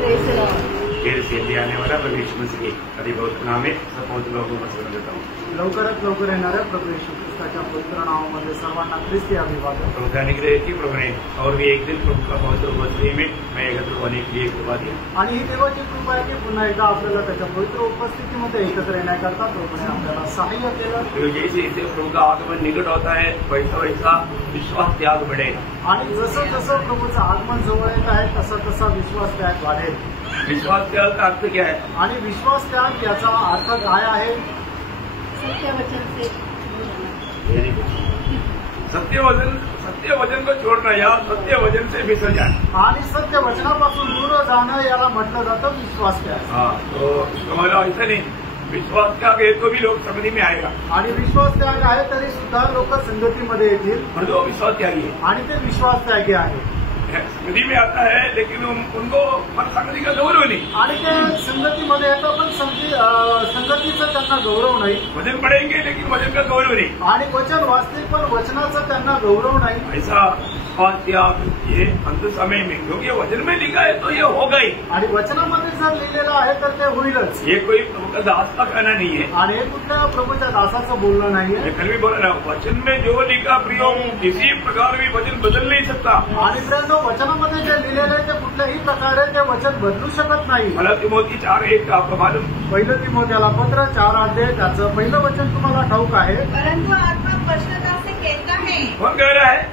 फिर से आने वाला प्रभु यीशु मसीह के अति पवित्र नाम में सब पवित्र लोगों को नमस्कार देता हूँ। लवकरात लवकर येणाऱ्या प्रभू येशू ख्रिस्ताच्या पवित्र नावामध्ये सर्वांना ख्रिस्ती अभिवादन। प्रभु का अनुग्रह की प्रभु ने और भी एक दिन प्रभु का पवित्र उपस्थिति में मैं एकत्र होने के लिए कृपा दी आणि ही देवाची कृपा आहे की पुन्हा एकदा आपल्याला त्याच्या पवित्र उपस्थितीमध्ये एकत्र येण्याकरता प्रभूने आपल्याला सहाय्य केलं। जैसे जैसे प्रभु का आगमन निकट होता है वैसा वैसा विश्वास त्याग बढ़ेगा आणि जसं जसं प्रभूचं आगमन जवळ येत आहे तसा तसा विश्वास त्याग वाढेल। विश्वास त्याग का अर्थ क्या है? आणि विश्वास त्याग याचा अर्थ काय आहे? सत्य वचन को छोड़ना या सत्य वचन से बिसर जाना आणि सत्य वचनापासून दूर जाणं याला म्हटलं जातं विश्वास त्याग। हाँ, तो हमारा ऐसा नहीं विश्वास त्याग है तो भी लोग समझ में आएगा आणि विश्वास त्याग आहे तरी सुद्धा लोक संगतीमध्ये येतील और जो विश्वास त्यागी है आणि ते विश्वास त्यागी आहे। संगति में आता है लेकिन उनको संगति का गौरव नहीं आणि ते संगतीमध्ये येतं पण संगतीचा त्यांना गौरव नाही। वचन पढ़ेंगे लेकिन वचन का गौरव नहीं आणि वचन वाचतील पण वचनाचा त्यांना गौरव नाही। ऐसा त्याग ये अंत समय में क्योंकि वचन में लिखा है तो ये होगा ही आणि वचनामध्ये जर लिहिलेलं आहे तर ते होईलच। ये कोई प्रभु का दास का कहना नहीं है आणि हे कुठल्या प्रभूच्या दासाचं बोलणं नाहीये। कल भी बोला ना वचन में जो लिखा प्रियो किसी प्रकार भी वचन बदल नहीं सकता आणि प्रियांनो वचनामध्ये जे लिहिलेलं आहे ते कुठल्याही प्रकारे ते वचन बदलू शकत नाही। मला तिमोथी 4:1 आपको मालूम पहिलं तिमोथेला पत्र 4:8 त्याचं पहिलं वचन तुम्हाला ठाऊक आहे। परंतु आत्मा स्पष्टता से कहता है। कौन कह रहा है?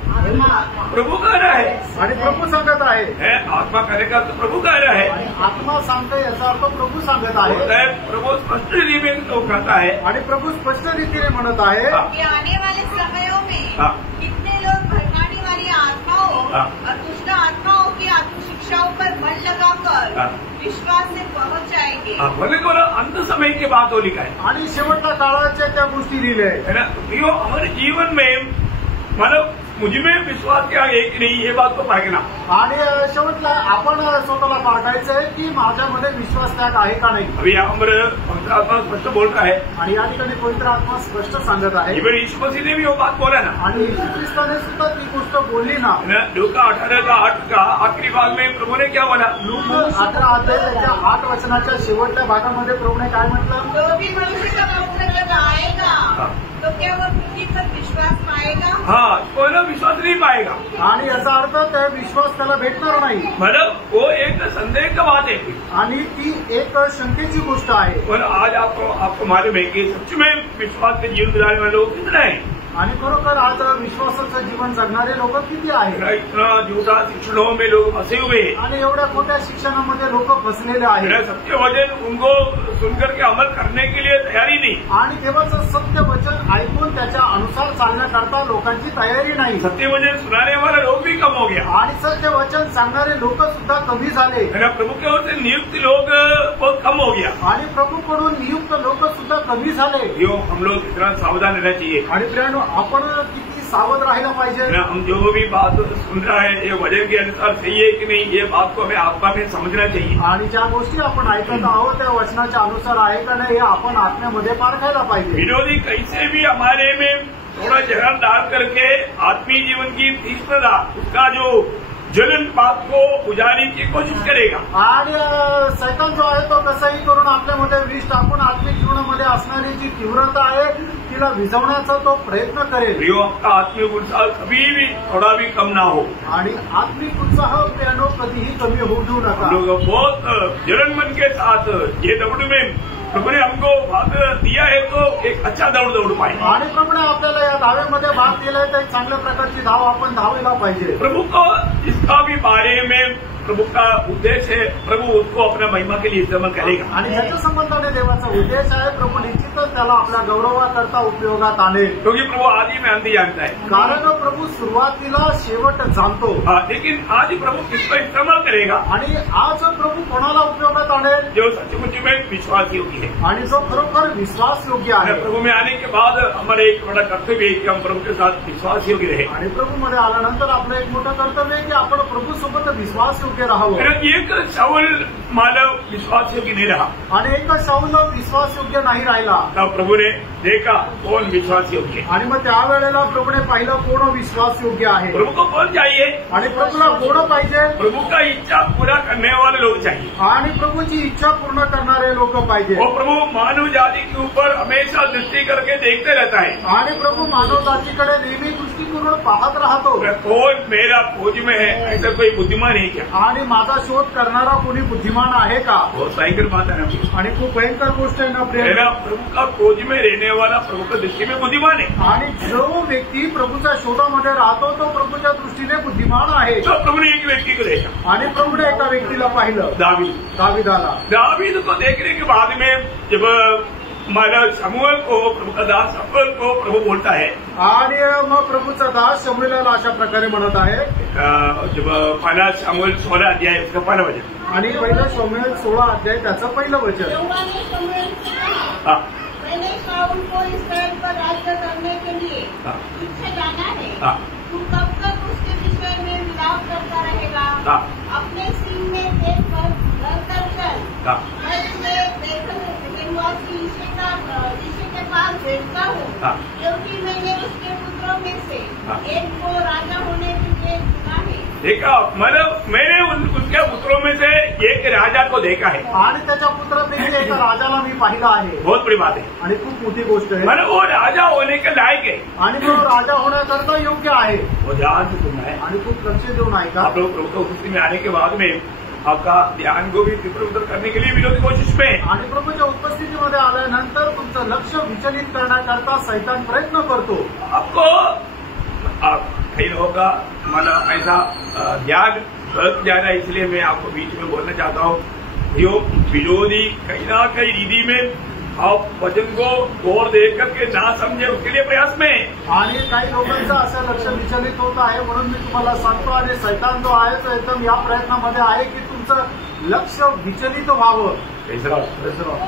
प्रभु कह रहा है आणि प्रभू सांगत आहे। आत्मा करेगा तो प्रभु कह रहा है आणि आत्मा सांगते याचा अर्थ प्रभू सांगत आहे। प्रभु स्पष्ट रीति में तो कहता है आणि प्रभू स्पष्ट रीतीने म्हणत आहे कि आने वाले समयों में कितने लोग भटकाने वाली आत्माओं और दुष्ट आत्माओं की आत्मशिक्षाओं पर मन लगाकर विश्वास से पहुंच जाएंगे। बोले को अंत समय की बात हो लिखा है आणि शेवटच्या काळाच्या त्या गोष्टी लिहिल्या आहेत है ना। यो हमारे जीवन में मतलब मुझमें विश्वास क्या है कि नहीं ये बात को पाहना आणि शेवटला आपण स्वतःला पाठायचं आहे की माझ्यामध्ये विश्वास त्याग आहे का नाही। अभी यहाँ पर पवित्र आत्मा स्पष्ट बोल रहा है आणि या ठिकाणी पवित्र आत्मा स्पष्ट सांगत आहे। इवन यीशु मसीह ने भी वो बात बोला ना आणि येशू ख्रिस्ताने सुद्धा ती गोष्ट बोलली ना। लूका 18:8 का आखिरी भाग में प्रभु ने क्या बोला? लूक 18 त्याच्या 8 वचनाच्या शेवटच्या भागामध्ये प्रभूने काय म्हटलं? जो भी मनुष्य का पुत्र जब आएगा तो क्या वो पृथ्वी पर विश्वास पाएगा? हाँ, कोई विश्वास नहीं पाएगा आणि याचा अर्थ ते विश्वास त्याला भेटणार नाही। मतलब वो एक संदेह का बात है आणि ती एक शंकेची गोष्ट आहे। और आज आपको मालूम है कि सच में विश्वास के जीवन गुजारने वाले लोग कितने हैं आणि खरोखर आज विश्वासाचं जीवन जगणारे लोक किती आहेत? इतना झूठा शिक्षणों में लोग फंसे हुए हैं आणि एवढ्या खोट्या शिक्षणामध्ये लोक फसलेले आहेत। सत्य वचन उनको सुनकर के अमल करने के लिए तैयारी नहीं आणि देवाचं सत्य वचन ऐकून त्याच्या अनुसार चालण्याकरता लोकांची तयारी नाही। सत्य वचन सुनाने वाला लोग भी कम हो गया आणि सत्य वचन सांगणारे लोक सुद्धा कमी झाले। प्रभु की ओर से नियुक्त लोग बहुत कम हो गया आणि प्रभूकडून नियुक्त लोक सुद्धा कमी झाले। यो हम लोग इतना सावधान रहना चाहिए आणि प्रियांनो आपण किती सावध राहायला पाहिजे। हम जो भी बात सुन रहा है ये वचन के अनुसार सही है कि नहीं ये बात को हमें आत्मा में समझना चाहिए। आणि ज्या गोष्टी आपण ऐकत आहोत त्या वचनाच्या अनुसार आहे का नाही हे आपण आत्म्यामध्ये पारखायला पाहिजे। विरोधी कैसे भी हमारे में थोड़ा जहर डाल करके आत्मीय जीवन की तीक्ष्णता उसका जो जलन बात को उजाड़ने की कोशिश करेगा। आणि सैतान जो आहे तो कसंही करून आपल्यामध्ये विष टाकून आत्मिक जीवनामध्ये असणारी जी तीव्रता आहे तिला विझवण्याचा तो प्रयत्न करेल। प्रियो आपका आत्मिक उत्साह कभी भी थोड़ा भी कम ना हो आणि आत्मिक उत्साह प्रियानो कधीही कमी होऊ देऊ नका। लोग बहुत जलन मन के साथ ये दौड़ में प्रभु ने हमको भाग दिया है तो एक अच्छा दौड़ पाए आणि प्रभूने आपल्याला या धावेमध्ये भाग दिलाय तर एक चांगल्या प्रकारची धाव आपण धावायला पाहिजे। प्रभु को इसका भी बारे में प्रभु का उद्देश्य है प्रभु उसको अपना महिमा के लिए इस्तेमाल करेगा आणि याच्या संबंधाने देवाचा उद्देश आहे प्रभू निश्चितच त्याला आपल्या गौरवाकरता उपयोगात आणेल। क्योंकि प्रभु आदि में अंत जानता है कारण प्रभू सुरुवातीला शेवट जाणतो। लेकिन आज प्रभु किसको इस्तेमाल करेगा? आणि आज प्रभू कोणाला उपयोगात आणेल? जो सचमुच में विश्वास योग्य है आणि जो खरोखर विश्वास योग्य आहे। प्रभु में आने के बाद हमारे एक बड़ा कर्तव्य है कि हम प्रभु के साथ विश्वास योग्य रहे। आणि प्रभूमध्ये आल्यानंतर आपलं एक मोठं कर्तव्य आहे की आपण प्रभू सोबत विश्वास योग्य राहावं। एक शाऊल मानव विश्वास योग्य नहीं रहा आणि एक शाऊल विश्वास योग्य नाही राहिला। तब प्रभु ने देखा कौन विश्वास योग्य है आणि मग त्यावेळेला प्रभूने पाहिलं कोण विश्वास योग्य आहे। प्रभु को कौन चाहिए? आणि प्रभूला कोण पाहिजे? प्रभु का इच्छा पूरा करने वाले लोग चाहिए। आणि प्रभूची इच्छा पूर्ण करणारे लोक पाहिजे. वो प्रभु मानव जाति के ऊपर हमेशा दृष्टि करके देखते रहता है. आणि प्रभू मानव जातीकडे नेहमी दृष्टी करून पाहत राहतो. कौन मेरा खोज में है, ऐसा कोई बुद्धिमान है क्या? आणि माझा शोध करणारा कोणी बुद्धिमान आहे का? बहुत भयंकर बात है ना. आणि खूप भयंकर गोष्ट आहे ना प्रेम. मेरा प्रभु का खोज में रहने वाला प्रभु की दृष्टि में बुद्धिमान है. आणि जो व्यक्ती प्रभूच्या शोधामध्ये राहतो तो प्रभूच्या दृष्टीने बुद्धिमान आहे. तो प्रभु ने एक व्यक्ति को देखा. आणि प्रभूने एका व्यक्तीला पाहिलं, दावीदाला. दावीद को देखने के बाद में जब मानव शमूएल को, प्रभु का दास शमूएल को प्रभु बोलता है. आणि मग प्रभूचा दास शमूएलला अशा प्रकारे म्हणत आहे. जब पहिला शमूएल 16 अध्याय उसका पहिला वचन. आणि पहिला शमूएल 16 अध्याय त्याचं पहिलं वचन. मैंने शाऊल को इस्राएल पर राज्य करने के लिए तुझसे जाना है. तू कब तक उसके विषय में विलाप करता रहेगा? अपने सीन में देख कर घर कर चल. मैं तुझे निवासी ईशे के पास भेजता हूँ, क्योंकि मैंने उसके पुत्रों में से एक को राजा होने के लिए चुना है. देखा, मैंने उनके पुत्रों में से एक राजा को देखा है. आणि त्याच्या पुत्रापैकी एका राजाला मी पाहिला आहे. बहुत बड़ी बात है. आणि खूप मोठी गोष्ट आहे. मैंने वो राजा होने के लायक है. आणि तो राजा होण्याकरता योग्य आहे. वो ध्यान से सुनना है. आणि खूप लक्ष देऊन ऐका. आप लोग प्रभु की उपस्थिति में आने के बाद में आपका ध्यान को भी इधर उधर करने के लिए विरोधी कोशिश में. आणि प्रभूच्या उपस्थितीमध्ये आल्यानंतर तुमचं लक्ष विचलित करण्याकरता सैतान प्रयत्न करतो. आपको कई लोगों का मतलब ऐसा ध्यान गलत जा रहा है, इसलिए मैं आपको बीच में बोलना चाहता हूँ. जो विरोधी कहीं ना कहीं रीति में आप वचन को गौर देख करके ना समझे, उसके लिए प्रयास में. आणि काही लोकांचं असं लक्ष विचलित होत आहे, म्हणून मी तुम्हाला सांगतो. आणि सैतान जो आहे तो एकदम या प्रयत्नामध्ये आहे की तुमचं लक्ष विचलित व्हावं.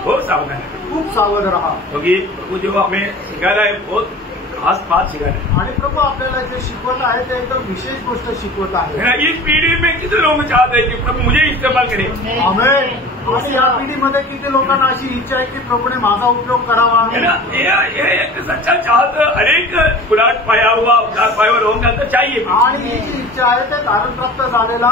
बहुत सावधान है, खूप सावध राहा. क्योंकि प्रभु जो हमें सिखा रहा है बहुत खास बात सिखा रहे हैं. आणि प्रभू आपल्याला जे शिकवत आहे ते एकदम विशेष गोष्ट शिकवत आहे. इस पीढ़ी में कितने लोग चाहते हैं कि प्रभु मुझे इस्तेमाल करे. आमेन. आणि या पिढीमध्ये किती लोकांना अशी इच्छा आहे की प्रभूने माझा उपयोग करावा. ये एक सच्चा चाहत हरेक उलाट पाया हुआ उदार पाया हुआ होना तो चाहिए. आणि ही जी इच्छा आहे ते धारण प्राप्त झालेला,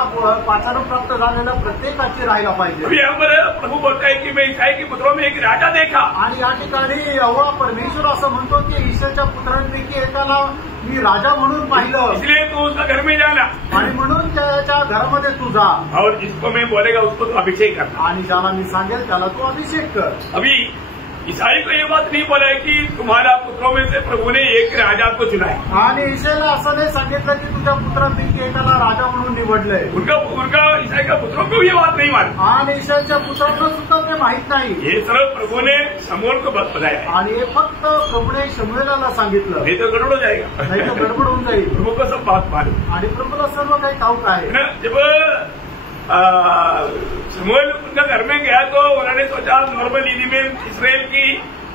पाचारण प्राप्त झालेला प्रत्येकाची राहायला पाहिजे. अभी यहाँ पर प्रभु बोलता है कि मैं ईसाई के पुत्रों में एक राजा देखा. आणि या ठिकाणी यहोवा परमेश्वर असं म्हणतो की ईश्वरच्या पुत्रांपैकी एकाला मी राजा म्हणून पाहिलं. इसलिए तू उसका घर में जाना. आणि म्हणून त्याच्या घरामध्ये तू जा. और जिसको मैं बोलेगा उसको तू अभिषेक करना. आणि ज्याला मी सांगेल त्याला तू अभिषेक कर. अभी ईसाई को ये बात नहीं बोला है कि तुम्हारा पुत्रों में से प्रभु ने एक राजा को चुना है. आणि ईशाईला असं नाही सांगितलं की तुझ्या पुत्रांपैकी एकाला राजा म्हणून निवडलंय. उनका ईसाई का पुत्रों को ये बात नहीं मालूम. आणि ईशाईच्या पुत्रांना सुद्धा ते माहित नाही. ये सर्व प्रभु ने शमूएल को बताया है. आणि हे फक्त प्रभूने शमूएलाला सांगितलं. नहीं तो गड़बड़ हो जाएगा. नाही तो गडबड होऊन जाईल. प्रभु को सब बात मालूम. आणि प्रभूला सर्व काही ठाऊक आहे. जब शमूएल उनका घर में गया तो उन्होंने सोचा नॉर्मल रीति में इस्राएल की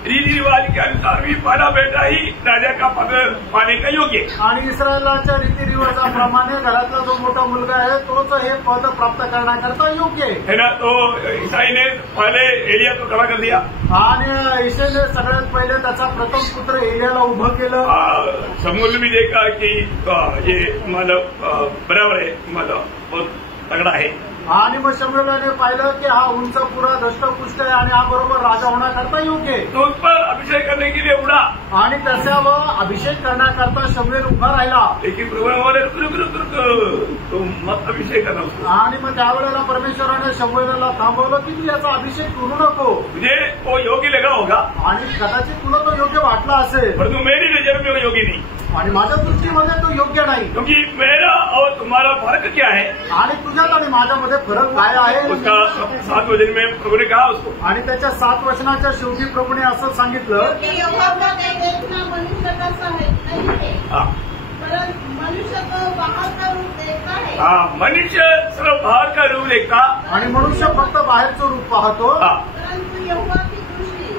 रीति रिवाज के अनुसार भी पहला बेटा ही राजा का पद पाने का योग्य. आणि इस्रायलाच्या रीतिरिवाजाप्रमाणे घरातला जो मोठा मुलगा आहे तोच हे पद प्राप्त करण्याकरता योग्य है ना. तो ईसाई ने पहले एलिया को खड़ा कर दिया. आणि ईशाईने सगळ्यात पहिले त्याचा प्रथम पुत्र एलियाला उभं केलं. शमूएल भी देखा कि ये मतलब बराबर है, मतलब बहुत तगड़ा है. आणि मग शमूएलाने पाहिलं की हा उंच पुरा दष्टपुष्ट आहे आणि हा बरोबर राजा होण्याकरता योग्य आहे. तो उस पर अभिषेक करने के लिए उड़ा. आणि त्याच्यावर अभिषेक करण्याकरता शमूएल उभा राहिला. लेकिन प्रभु ने बोले रुक तो मत अभिषेक करना उसको. आणि मग त्यावेळेला परमेश्वराने शमूएलाला थांबवलं की तू याचा अभिषेक करू नको. मुझे वो योग्य लगा होगा. आणि कदाचित तुला तो योग्य वाटला असेल, परंतु मेरी नजर में वो योग्य नहीं. आणि माझ्या दृष्टीमध्ये तो योग्य नाही. क्योंकि मेरा और तुम्हारा फर्क क्या है. आणि तुझ्यात आणि माझ्यामध्ये फरक काय आहे. उसका 7 वचन में प्रभु ने कहा उसको. आणि त्याच्या 7 वचनाच्या शेवटी प्रभूने असं सांगितलं की यहोवा का देखना मनुष्य का सहज नहीं है, परंतु मनुष्य तो बाहर का रूप देखता है. मनुष्य सिर्फ बाहर का रूप देखता. आणि मनुष्य फक्त बाहेरचं रूप पाहतो. परंतु यहोवा की दृष्टि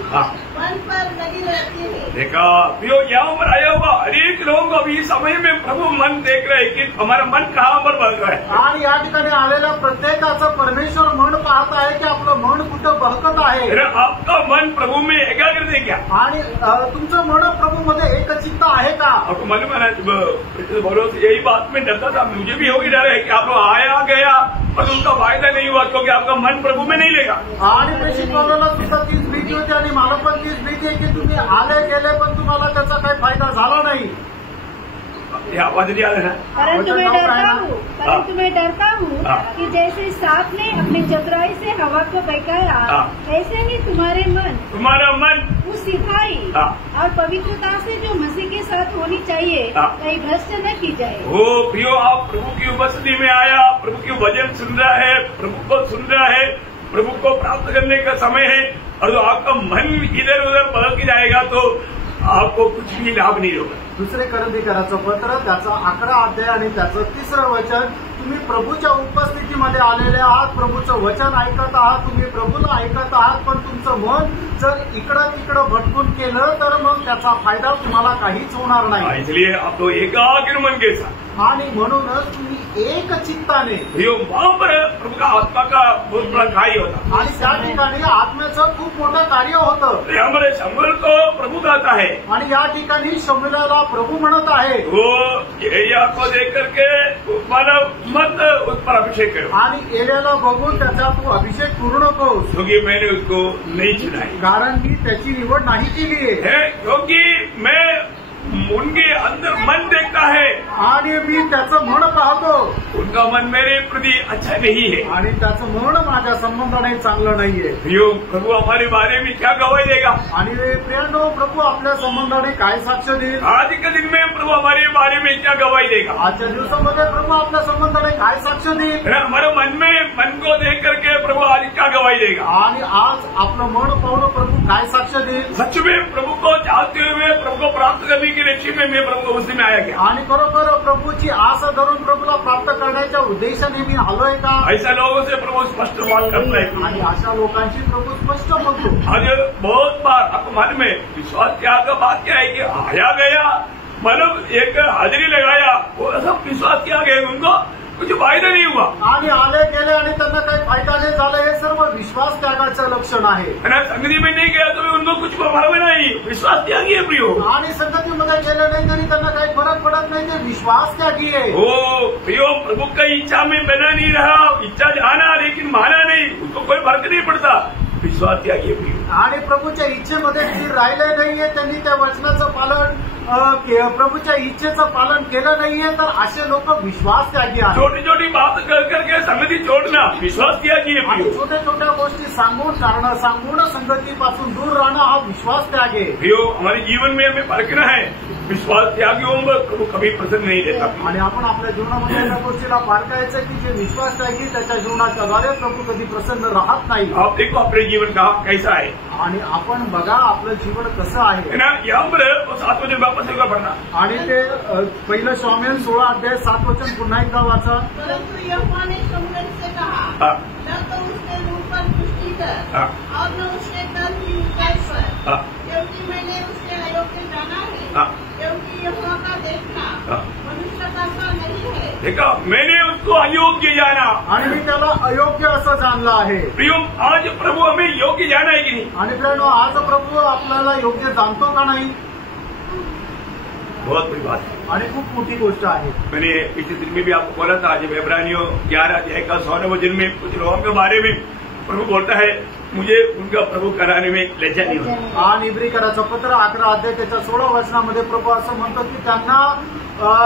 मन पर लगी रहती है. देखा यो यहाँ पर आया हुआ हरेक लोग अभी समय में प्रभु मन देख रहे कि हमारा मन कहाँ पर बढ़ रहा है. आणि या ठिकाणी आलेल्या प्रत्येकाचं परमेश्वर मन पाहत पाहत आहे की आपलं मन कुठं बहकत आहे. आपका मन प्रभु में एकाग्र है क्या? आणि तुमचं मन प्रभु मध्ये एकचित्त आहे का? आपको मालूम है ना, भरोसे यही बात में डरता था, मुझे भी होगी डर है कि आप लोग आया गया पर उनका फायदा नहीं हुआ क्योंकि आपका मन प्रभु में नहीं लेगा. आणि प्रेषित पौलाला सुद्धा तीच भीती होती आणि मला पण तीच भीती आहे की तुम्ही आले गेले पण तुम्हाला त्याचा काही फायदा झाला नाही. आवाज नहीं आ रहा है. परंतु मैं डरता हूँ कि जैसे सांप ने अपने चतुराई से हवा को बहकाया, ऐसे ही तुम्हारा मन उस सिपाही और पवित्रता से जो मसीह के साथ होनी चाहिए कहीं भ्रष्ट न की जाए. हो प्रियो, आप प्रभु की उपस्थिति में आया, प्रभु की वचन सुन रहा है, प्रभु को सुन रहा है, प्रभु को प्राप्त करने का समय है, और जो आपका मन इधर उधर बदल जाएगा तो आपको कुछ भी लाभ नहीं होगा. दुसरे करंदीकराचं पत्र त्याचा 11 अध्याय आणि त्याचं 3रं वचन. तुम्ही प्रभूच्या उपस्थितीमध्ये आलेले आहात, प्रभूचं वचन ऐकत आहात, तुम्ही प्रभूला ऐकत आहात, पण तुमचं मन जर इकडं तिकडं भटकून केलं तर मग त्याचा फायदा तुम्हाला काहीच होणार नाही. इसलिए आप तो एकाग्र मन के साथ, आणि म्हणूनच तुम्ही एक चित्ताने, वहां पर प्रभु का आत्मा का बहुत बड़ा कार्य होता आणि त्या ठिकाणी आत्म्याचं खूप मोठं कार्य होतं. हमारे शमूएल को प्रभु कहता है आणि या ठिकाणी शमूएलाला प्रभु म्हणत आहे, वो एलिया को देख करके मानव मत उस पर अभिषेक करो, आणि एलियाला बघून त्याचा तू अभिषेक करू नकोस, क्योंकि मैंने उसको नहीं चुना है, कारण मी त्याची निवड नाही केली आहे. क्योंकि मैं उनके अंदर मन देखता है आणि मी त्याचं मन पाहतो, उनका मन मेरे प्रति अच्छा नहीं है, आणि त्याचं मन माझ्या संबंधाने चांगलं नाहीये. प्रभु हमारे बारे में क्या गवाही देगा? आणि प्रियांनो, प्रभु आपल्या संबंधाने काय साक्ष देईल? आज के दिन में प्रभु हमारे बारे में क्या गवाही देगा? आजच्या दिवसामध्ये प्रभु आपल्या संबंधाने काय साक्ष देईल? हमारे मन को देख करके प्रभु आज क्या गवाही देगा? आणि आज आपलं मन पाहून प्रभु काय साक्ष देईल? सच में प्रभु को चाहते हुए प्रभु को प्राप्त करने की लक्ष्य में मैं प्रभु को उसी में आया गया. आणि खरोखर प्रभूची आस धरून प्रभूला प्राप्त करण्याच्या उद्देशाने मी आलोय का? ऐसा लोगों से प्रभु स्पष्ट बात करता है, आणि अशा लोकांची प्रभु स्पष्ट बोलतो. आज बहुत बार आपको मालूम है, विश्वास त्याग का बात क्या है कि आया गया मतलब एक हाजिरी लगाया, वो सब विश्वास किया गया, उनको कुछ फायदा नहीं हुआ, आणि आले गेले आणि त्यांना काही फायदा नाही झाला, हे सर्व विश्वास त्यागाचं लक्षण आहे. संगती में नहीं गया तो उनको कुछ प्रभाव नहीं, विश्वास त्यागी है प्रियो. आणि संगतीमध्ये गेले नाही तरी त्यांना काही फरक पडत नाही, ते विश्वास त्यागी आहे. हो प्रियो, प्रभु की इच्छा में बना नहीं रहा, इच्छा जाना लेकिन माना नहीं, उसको कोई फर्क नहीं पड़ता, विश्वास त्यागी है प्रियो. आणि प्रभूच्या इच्छेमध्ये स्थिर राहिले नाहीये, त्यांनी त्या वचनाचं पालन प्रभूच्या इच्छेचं पालन केलं नाहीये, तर असे लोक विश्वास त्यागी आहेत. छोटी छोटी बात कर करके संगती छोड़ना विश्वास त्यागी है. छोट्या छोट्या गोष्टी सांगून कारण सांगून संगतीपासून दूर राहणं हा विश्वास त्याग आहे. हमारे जीवन में हमें परखना है, विश्वास त्यागियों में प्रभु कभी प्रसन्न नहीं रहता. आणि आपण आपल्या जीवनामध्ये त्या गोष्टीला पारखायचं की जे विश्वास त्यागी त्याच्या जीवनाच्या द्वारे प्रभू कधी प्रसन्न राहत नाही. आप देखो अपने जीवन का कैसा है, आणि आपण बघा आपलं जीवन कसं आहे ना. यावर 7 वचन वापस एकदा पडना, आणि ते पहिलं शमूएल 16 अध्याय 7 वचन पुन्हा एकदा वाचा. परंतु यहोवा ने शमूएल से कहा, न तो उसने मुंह पर पुष्टि कर और न उसने तन की ऊंचाई पर, क्योंकि मैंने उसके अयोग्य जाना है, क्योंकि यहोवा का देखना मनुष्य का सा नहीं है. देखा, मैंने उसको अयोग्य जाना, आणि मी त्याला अयोग्य असं जाणलं आहे. प्रियो, आज प्रभु हमें योग्य जाना है की नहीं? आणि प्रियानो, आज प्रभू आपल्याला योग्य जाणतो का नाही? बहुत बड़ी बात है आणि खूप मोठी गोष्ट आहे. मैंने पिछले दिन में भी आपको बोला था, जब इब्रानियों 11 अध्याय का 16 वचन में कुछ लोगों के बारे में प्रभु बोलता है, मुझे उनका प्रभु कराने में लज्जा नहीं होती. आणि इब्रीकराचं पत्र 11 अध्याय त्याच्या 16 वचनामध्ये प्रभू असं म्हणतो की त्यांना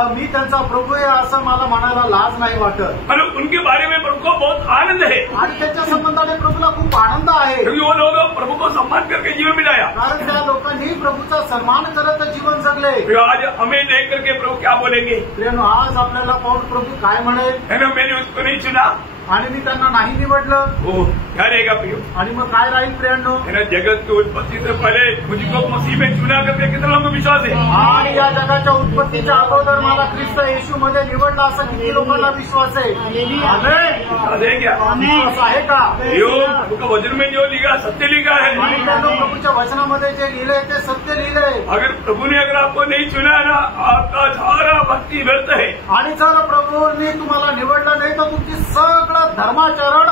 मी त्यांचा प्रभू आहे असं मला म्हणायला लाज नाही वाटत. और उनके बारे में प्रभु को बहुत आनंद है, आणि त्याच्या संबंधाने प्रभूला खूप आनंद आहे, क्योंकि वो लोग प्रभु को सम्मान करके जीवन बिताया. कारण त्या लोकांनी प्रभूचा सन्मान करत जीवन जगले. आज हमें देख करके प्रभु क्या बोलेंगे? प्रियानो, आज आपल्याला पाहून प्रभु काय म्हणेल? है ना, मैंने उसको नहीं चुना आणि मी त्यांना नाही निवडलं. हो, क्या रहेगा प्रियो? आणि मग काय राहील प्रियांनो? है ना, जगत की उत्पत्ति से पहले मुझको मसीह में चुना करके कितने लोगों को विश्वास है? आणि या जगाच्या उत्पत्तीच्या अगोदर मला ख्रिस्त येशू मध्ये निवडला असं किती लोकांना विश्वास आहे? विश्वास है क्या? विश्वास आहे का? प्रभु का वचन में जो लिखा सत्य लिखा है. आणि त्यांना प्रभूच्या वचनामध्ये जे लिहिलंय ते सत्य लिहिलंय. अगर प्रभु ने अगर आपको नहीं चुना ना, आपका सारा भक्ति व्यर्थ है. आणि जर प्रभूंनी तुम्हाला निवडलं नाही तर तुमची सगळं धर्माचरण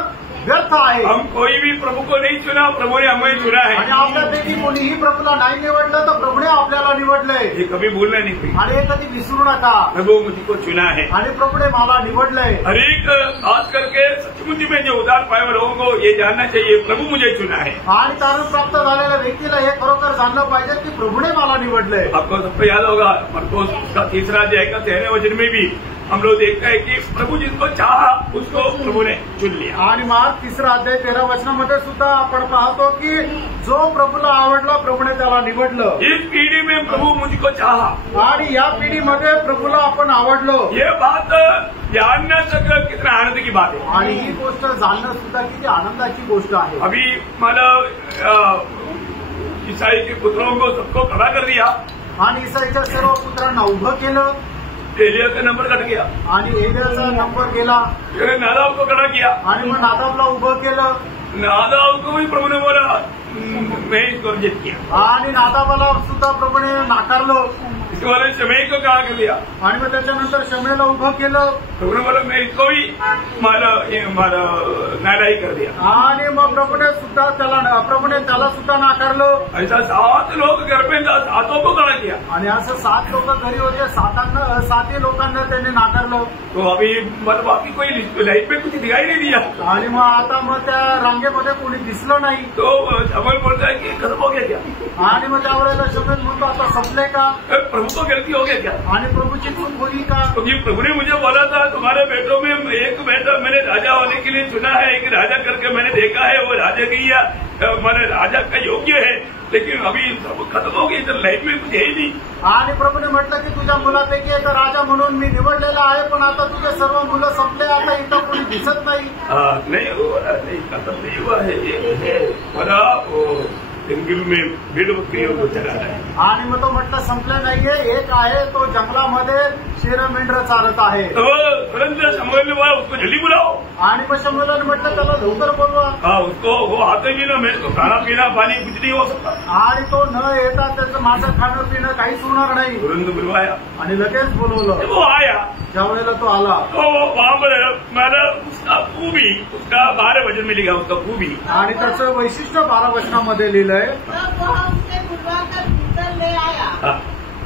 व्यर्थ आहे. हम कोई भी प्रभु को नहीं चुना, प्रभु ने हमें चुना है. आणि आपल्यापैकी कोणीही प्रभूला नाही निवडलं तर प्रभूने आपल्याला निवडलंय. ये कभी भूलना नहीं चाहिए. आणि हे कधी विसरू नका. प्रभु मुझको चुना है आणि प्रभूने मला निवडलंय. हर एक खास करके सचमुच में जो उद्धार पाए हुए लोगों को ये जानना चाहिए प्रभु मुझे चुना है. आणि तारण प्राप्त झालेल्या व्यक्तीला हे खरोखर जाणलं पाहिजे की प्रभूने मला निवडलंय. आपको सबको याद होगा मरकुस का 3 अध्याय का 13वें वचन में भी हम लोग देखते हैं कि प्रभु जिसको चाहा उसको प्रभु ने चुन लिया. आणि मार्क 3 अध्याय 13 वचनामध्ये सुद्धा आपण पाहतो की जो प्रभूला आवडला प्रभूने त्याला निवडलं. इस पीढ़ी में प्रभु मुझको चाहा आणि या पिढीमध्ये प्रभूला आपण आवडलो. ये बात जानना सगळं कितना आनंद की बात है. आणि ही गोष्ट जाणणं सुद्धा किती आनंदाची गोष्ट आहे. अभी मतलब ईसाई के पुत्रों को सबको खड़ा कर दिया आणि ईसाईच्या सर्व पुत्रांना उभं केलं. एलिया का नंबर कट गया आणि एलियाचा नंबर गेला. फिर नादाब को खड़ा किया. आणि मग नादाबला उभं केलं. नादाब को भी प्रभु ने बोला मैं इसको रिजेक्ट किया. आणि नादाबाला सुद्धा प्रभूने नाकारलं. इसके बाद शमई को कहा कर दिया. आणि मग त्याच्यानंतर शमयेला उभं केलं. प्रभु ने बोला मैं इसको भी मारा नाराई कर दिया. आणि मग प्रभूने त्याला सुद्धा नाकारलं. ऐसा 7 लोग घर में 7 को खड़ा किया. आणि असं 7 लोक घरी होते. 7 लोकांना त्यांनी नाकारलं. तो अभी मतलब बाकी कोई लाइफ में कुछ दिखाई नहीं दिया. आणि मग आता मग त्या रांगेमध्ये कोणी दिसलं नाही. तो शमूएल बोलता है कि खत्म हो गया क्या. आणि मग त्यावेळेला शमूएल म्हणतो आता संपले का. प्रभु को गलती हो गया क्या. आणि प्रभूची चूक होगी का. क्योंकि प्रभु ने मुझे बोला था तुम्हारे बेटों में एक बेटा मैंने राजा होने के लिए चुना है. एक राजा करके मैंने देखा है वो राजा की मैंने राजा का योग्य है. लेकिन अभी सब खत्म हो गई. इधर लाइफ में कुछ है ही नहीं. आणि प्रभूने म्हटलं की तुझ्या मुलापैकी एक राजा म्हणून मी निवडलेला आहे. पण आता तुझे सर्व मुलं संपले. आता इथं कोणी दिसत नाही. नहीं खत्म नहीं हुआ है. बड़ा जंगल में भेड़ बकरियों को चला रहा है. आणि मग तो म्हटलं संपलं नाहीये. एक आहे तो जंगलामध्ये शेर मेंढर चालत आहे. तो तुरंत शमूएल ने बोला उसको जल्दी बुलाओ. आणि मग शमूएलाने म्हटलं त्याला लवकर बोलवा. हाँ उसको वो आते भी ना मेरे को खाना पीना पानी कुछ नहीं हो सकता. आणि तो न येता त्याचं माझं खाणं पिणं काहीच होणार नाही. तुरंत बुलवाया आणि लगेच बोलवलं. वो आया. ज्या वेळेला तो आला तो वहां पर मैंने उसका खूबी उसका 12 वचन में लिखा उसका खूबी. आणि त्याचं वैशिष्ट्य 12 वचनामध्ये लिहिलंय. तब वह उससे बुलवाकर भीतर ले आया.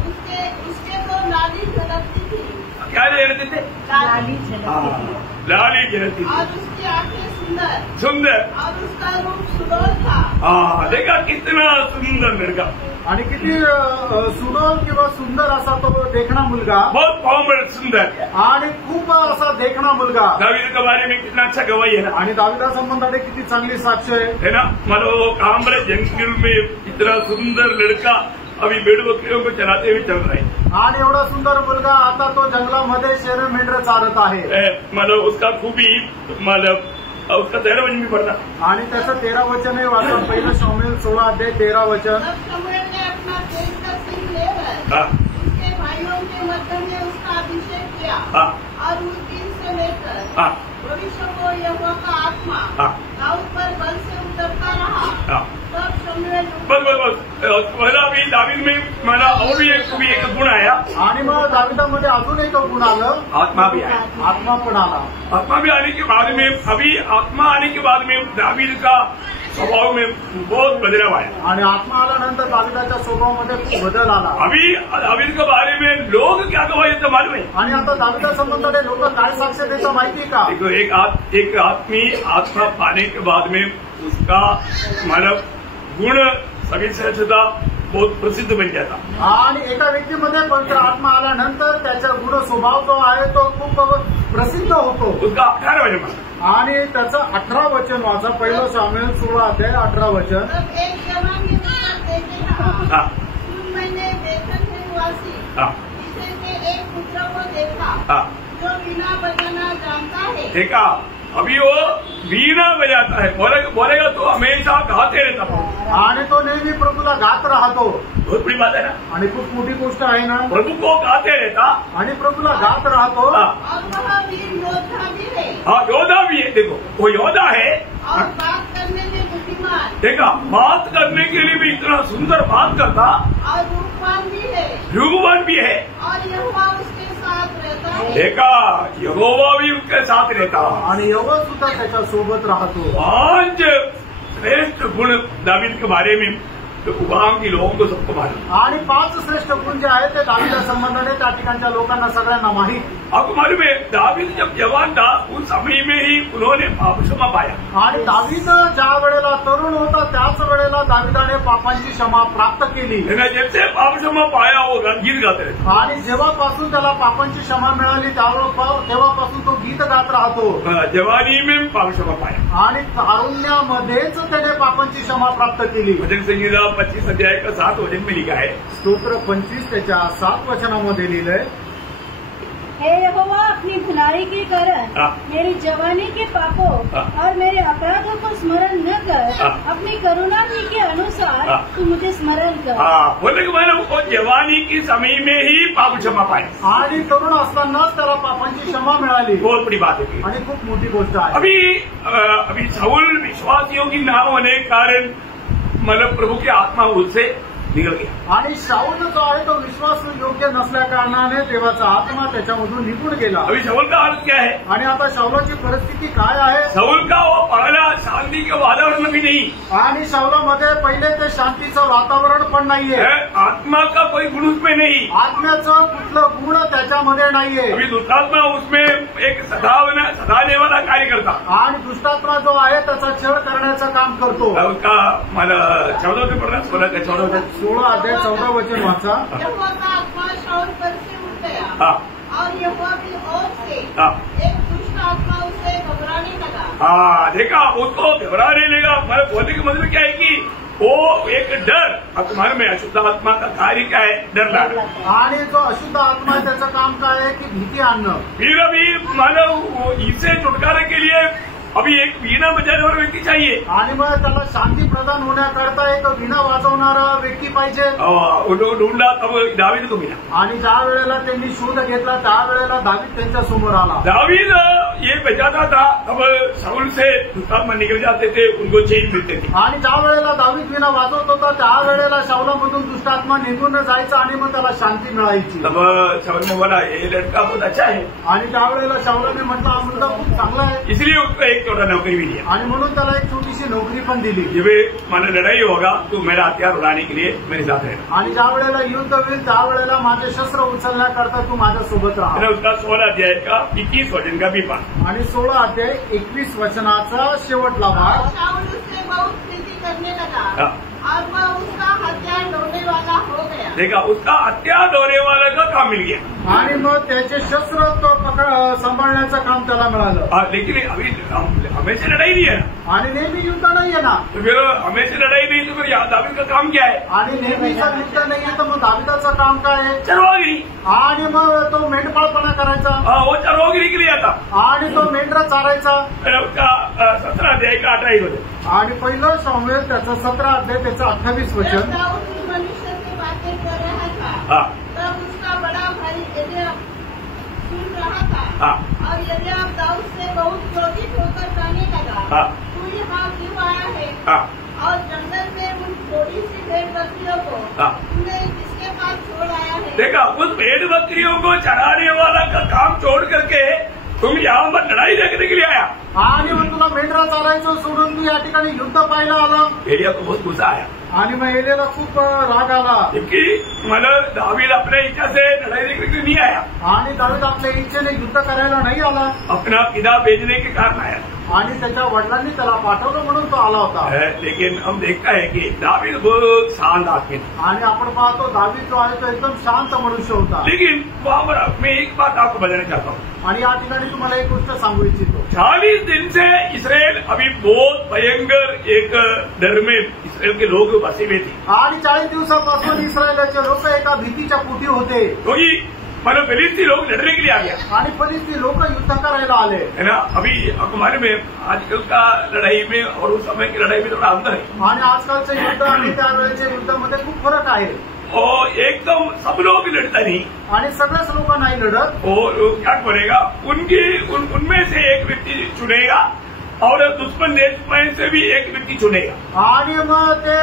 उसके तो लाली झलकती थी. क्या रहते थे. लाली झलकती थी. लाली झलकती थी. और उसकी आंखें सुंदर सुंदर. और उसका रूप सुडोल था. हाँ देखा कितना सुंदर लड़का. आणि किती सुडोल किंवा सुंदर असा तो देखणा मुलगा. बहुत फॉर्मल सुंदर. आणि खूप असा देखणा मुलगा. दावीद के बारे में कितना अच्छा गवाही है ना. आणि दाविदा संबंधाने किती चांगली साक्ष है ना. मतलब काम्बरे जंगल में इतना सुंदर लड़का अभी भेड़ बकरियों को चलाते हुए चल रहा है. आणि एवढा सुंदर मुलगा आता तो जंगलामध्ये शेर मेंढर चालत आहे. मतलब उसका खूबी मतलब उसका 13 वचन भी पढ़ना. आणि त्याचं 13 वचन आहे वाचा. पहिलं शमूएल 16 अध्याय 13 वचन. तब शमूएल ने अपना तेज का सिंह लेकर उसके भाइयों के मध्य में उसका अभिषेक किया. और उस दिन से लेकर भविष्य को यहोवा का आत्मा दाऊद पर बल से उतरता रहा. तब शमूएल बस पहला भी दावीद में माना और भी एक गुण आया. आणि मग दाविदामध्ये अजून एक गुण आलं. आत्मा भी आया. आत्मा पण आला. आत्मा भी आने के बाद में अभी आत्मा आने के बाद में दावीद का स्वभाव में बहुत बदलाव आया. आणि आत्मा आल्यानंतर दाविदाच्या स्वभावामध्ये खूप बदल आला. अभी दावीद के बारे में लोग क्या गवाही देते मालूम है. आणि आता दाविदा संबंधाने लोक काय साक्ष देतात माहिती का. देखो एक आदमी आत्मा पाने के बाद में उसका मतलब गुण सभी से ज्यादा बहुत प्रसिद्ध बन जाता. आणि एका व्यक्तीमध्ये पवित्र आत्मा आल्यानंतर त्याचा गुण स्वभाव जो आहे तो खूप प्रसिद्ध होतो. उसका 18 वचन. आणि त्याचं 18 वचन वाचा. पहिलं शमूएल 16 अध्याय 18 वचन. तब एक जवान ये उत्तर देते कहा. मैंने बेथन के निवासी इसे के एक पुत्र को देखा जो वीणा बजाना जानता है. देखा अभी वो वीणा बजाता है. बोलेगा तो हमेशा गाते रहता है. आणि तो नेहमी प्रभूला गात राहतो. बहुत बड़ी बात है ना. आणि खूप मोठी गोष्ट आहे ना. प्रभु को गाते रहता आणि प्रभूला गात राहतो. और वह वीर योद्धा भी है. हाँ योद्धा भी है. देखो वो योद्धा है. और बात करने में बुद्धिमान. देखा बात करने के लिए भी इतना सुंदर बात करता. और रूपवान भी है. रूपवान भी है. और यहोवा उसके साथ रहता देखा यहोवा भी उनके साथ रहता आणि यहोवा सुद्धा त्याच्या सोबत राहतो. 5 श्रेष्ठ गुण दावीद के बारे में तो उबाम की लोगों को सबको मालूम. आणि 5 श्रेष्ठ गुण जे आहेत ते दावीदा संबंधाने त्या ठिकाणच्या लोकांना सगळ्यांना माहीत. आपको मालूम है दावीद जब जवान था उस समय में ही उन्होंने पाप क्षमा पाया. आणि दावीद ज्या वेळेला तरुण होता त्याच वेळेला दावीदाने पापांची क्षमा प्राप्त केली. जब से पाप क्षमा पाया वो गीत गाते रहते. आणि जेव्हापासून त्याला पापांची क्षमा मिळाली तेव्हापासून तो गीत गात राहतो. जवानी में पाप क्षमा पाया आणि तारुण्यामध्येच त्याने पापांची क्षमा प्राप्त केली. भजन संगीता 25 अध्याय का 7 वचन में लिखा है. स्तोत्र 25 त्याच्या 7 वचनामध्ये लिहिलंय, हे यहोवा अपनी भलाई के कारण मेरी जवानी के पापों और मेरे अपराधों को स्मरण न कर, अपनी करुणा के अनुसार तू मुझे स्मरण कर. बोलने के मैंने वो जवानी की समय में ही पाप क्षमा पाए आणि तरुण असतानाच त्याला पापांची क्षमा मिळाली. बहुत बड़ी बात है आणि खूप मोठी गोष्ट आहे. अभी शाऊल विश्वासियों की ना होने के कारण मतलब प्रभु की आत्मा उससे निकल गया. आणि शाऊल जो आहे तो विश्वास योग्य नसल्या कारणाने देवाचा आत्मा त्याच्यामधून निघून गेला. अभी शाऊल का हालत क्या है? आणि आता शाऊलाची परिस्थिती काय आहे? शाऊल का वो पहला शांति के वातावरण भी नहीं. आणि शाऊलामध्ये पहिले ते शांतीचं वातावरण पण नाहीये. आत्मा का कोई गुण उसमें नहीं. आत्म्याचं कुठलं गुण त्याच्यामध्ये नाहीये. अभी दुष्टात्मा उसमें एक सदाने वाला कार्य करता. आणि दुष्टात्मा जो आहे त्याचा छळ करण्याचं काम करतो. उसका मला 14 में पढ़ना 16 अध्याय 14 वचन वाचा. यहोवा का आत्मा शाऊल पर से उठ गया और यहोवा की ओर से एक दुष्ट आत्मा उसे घबराने लगा. देखा उसको घबराने लगा. हमारे बोलने का मतलब क्या है कि वो एक डर. अब तुम्हारे में अशुद्ध आत्मा का कार्य क्या है? डर लाना. आणि जो अशुद्ध आत्मा आहे त्याचं काम काय आहे की भीती आणणं. फिर अभी मानव इससे छुटकारे के लिए अभी एक वीणा बजाने वाला व्यक्ती चाहिए. आणि मग त्याला शांती प्रदान होण्याकरता एक वीणा वाजवणारा व्यक्ती पाहिजे. ढूंढला तब दावीद को मिला. आणि ज्या वेळेला त्यांनी शोध घेतला त्यावेळेला दावीद त्यांच्या समोर आला. दावीद ये बजाता था. अब शाऊल से दुष्टात्मा निकल जाते थे, उनको चैन मिलते थे. आणि ज्या वेळेला दावीद वीणा वाजवत होता त्यावेळेला शाऊलामधून दुष्टात्मा निघून जायचा आणि मग त्याला शांती मिळायची. तब शाऊल ने बोला ये लड़का बहुत अच्छा है. आणि त्यावेळेला शाऊलाने म्हटलं हा मुलगा खूप चांगला आहे. इसलिए उसको एक छोटा नौकरी भी दिया. आणि म्हणून त्याला एक छोटीशी नोकरी पण दिली. जब मैंने लड़ाई होगा तो मेरा हथियार उड़ाने के लिए मेरे साथ रहना. आणि ज्या वेळेला युद्ध होईल त्यावेळेला माझे शस्त्र उचलण्याकरता तू माझ्यासोबत राहा. उसका 16 अध्याय का 21 वचन का भी पाठ. आणि 16 अध्याय 21 वचनाचा शेवटला भाग. शाऊल उससे बहुत प्रीति करने लगा और वह उसका हथियार ढोने वाला हो गया. देखा उसका हथियार ढोने वाला का काम मिल गया. आणि मग त्याचे शस्त्र तो सांभाळण्याचं काम त्याला मिळालं. लेकिन अभी हमेशा लड़ाई नहीं है. आणि नेहमी युद्ध नाहीये ना. तो फिर हमेशा लड़ाई नहीं तो फिर दावीद का काम क्या है? आणि नेहमीचा युद्ध नाहीये तर मग दावीदाचं काम काय आहे? चरवागिरी. आणि मग तो मेंढपाळपणा करायचा. वो चरवागिरी के लिए आता. आणि तो मेंढरा चारायचा. उसका 17 अध्याय का 28 वचन. आणि पहिलं शामूएल त्याचं 17 अध्याय त्याचं 28 वचन. मनुष्य से बातें कर रहा था तब उसका बड़ा भाई एलियाब सुन रहा था और एलियाब दाऊद से बहुत क्रोधित होकर कहने लगा, तू यहाँ क्यों आया है? और जंगल में उन थोड़ी सी भेड़ बकरियों को तूने किसके पास छोड़ आया है? देखा उस भेड़ बकरियों को चराने वाला का काम छोड़ करके तुम यहाँ पर लड़ाई देखने के लिए आया. आणि मग तुला मेंढरा चालायचं सोडून तू या ठिकाणी युद्ध पाहायला आला. एलिया को बहुत गुस्सा आया. आणि मग एलियाला खूप राग आला. जबकि मतलब दावीद अपने इच्छा से लड़ाई देखने के लिए नहीं आया. आणि दावीद आपल्या इच्छेने युद्ध करायला नाही आला. अपना पिता भेजने के कारण आया. आणि त्याच्या वडिलांनी त्याला पाठवलं म्हणून तो आला होता. लेकिन हम देखता है कि दावीद बहुत शांत आदमी था. आणि आपण पाहतो दावीद जो आहे तो एकदम शांत मनुष्य होता. लेकिन वहाँ पर मैं एक बात आपको बताना चाहता हूँ. आणि या ठिकाणी तुम्हाला एक गोष्ट सांगू इच्छितो. 40 दिन से इसराइल अभी बहुत भयंकर एक डर में इसराइल के लोग बसे हुए थे. आणि 40 दिवसापासून इस्रायलचे लोक एका भीतीच्या पोटी होते. क्योंकि मतलब फिलिस्ती लोग लड़ने के लिए आ गया. आणि फिलिस्ती लोक युद्ध करायला आले है ना. अभी हमारे में आजकल का लड़ाई में और उस समय की लड़ाई में थोड़ा अंतर है. आणि आजकालचं युद्ध आणि त्यावेळेच्या युद्धामध्ये खूप फरक आहे. और एकदम सब लोग लड़ता नहीं. आणि सगळेच लोक नाही लढत. और क्या करेगा उनमें से एक व्यक्ति चुनेगा और दुश्मन देश में से भी एक व्यक्ति चुनेगा आणि मग ते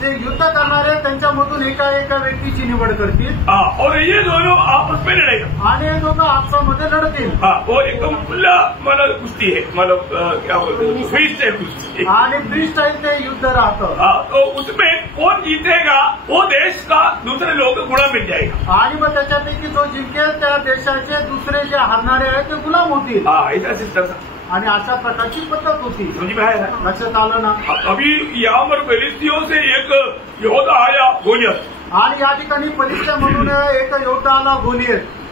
जे युद्ध करणारे त्यांच्यामधून एका व्यक्तीची निवड करतील और ये दोनों आपस में लड़ेगा आणि हे दोघं आपसामध्ये लढतील वो एकदम खुला मतलब कुश्ती है मतलब क्या बोलते हैं फ्री स्टाइल कुश्ती आणि फ्री स्टाईल ते युद्ध राहतं तो उसमें कौन जीतेगा वो देश का दूसरे लोग को गुलाम मिल जाएगा आणि मग त्याच्यापैकी जो जिंकेल त्या देशाचे दुसरे जे हारणारे आहेत ते गुलाम होतील ऐसा सिस्टम आणि अशा प्रकारची पद्धत होती समझ में आया लक्षात आलं ना अभी यहाँ पर फिलिस्तीनियों से एक योद्धा आया गोलियत आणि या ठिकाणी पलिस्त्या म्हणून एक योद्धा आला गोलियत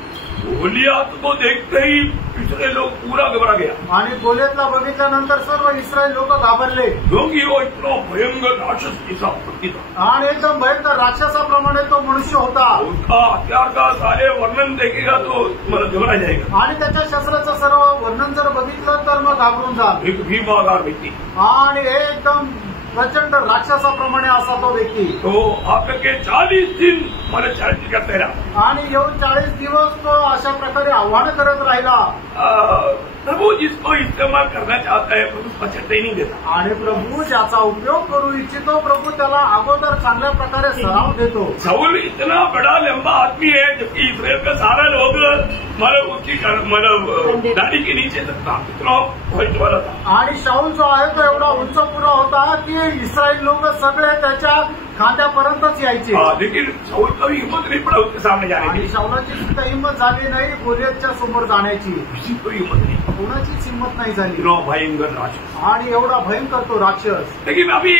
को देखते ही इसराइल लोग पूरा घबरा गया आणि गोलियतला बघितल्यानंतर सर्व इस्रायल लोक घाबरले क्योंकि वो इतना भयंकर राक्षस जैसा प्रतीत था आणि एकदम भयंकर राक्षसाप्रमाणे तो मनुष्य होता उसका हथियार का सारे वर्णन देखेगा तो मतलब घबरा जाएगा आणि त्याच्या शस्त्राचं सर्व वर्णन जर बघितलं तर मग घाबरून जाल एक भीमाकार व्यक्ति आणि हे एकदम प्रचंड राक्षसाप्रमाणे असा तो व्यक्ती तो आकर के 40 दिन मला चॅलेंज करता रहा आणि येऊन 40 दिवस तो अशा प्रकारे आव्हान करत राहिला प्रभु जिसको इस्तेमाल करना चाहता है प्रभु पछड़ने ही नहीं देता आणि प्रभू ज्याचा उपयोग करू इच्छितो प्रभू त्याला अगोदर चांगल्या प्रकारे सराव देतो शाऊल इतना बड़ा लंबा आदमी है जबकि इसराइल का सारा लोग मतलब उसकी मतलब दाढ़ी के नीचे तक था इतना वाइट वाला था आणि शाऊल जो आहे तो एवढा उंच पुरा होता की इस्रायल लोक सगळे त्याच्या खांद्यापर्यंतच यायचे लेकिन शाऊल कभी हिम्मत नहीं पड़ा उसके सामने जाने आणि की शाऊलाची सुद्धा हिंमत झाली नाही गोलियतच्या समोर जाण्याची किसी को हिम्मत नहीं कोणाचीच हिंमत नाही झाली इतना भयंकर राक्षस आणि एवढा भयंकर तो राक्षस लेकिन अभी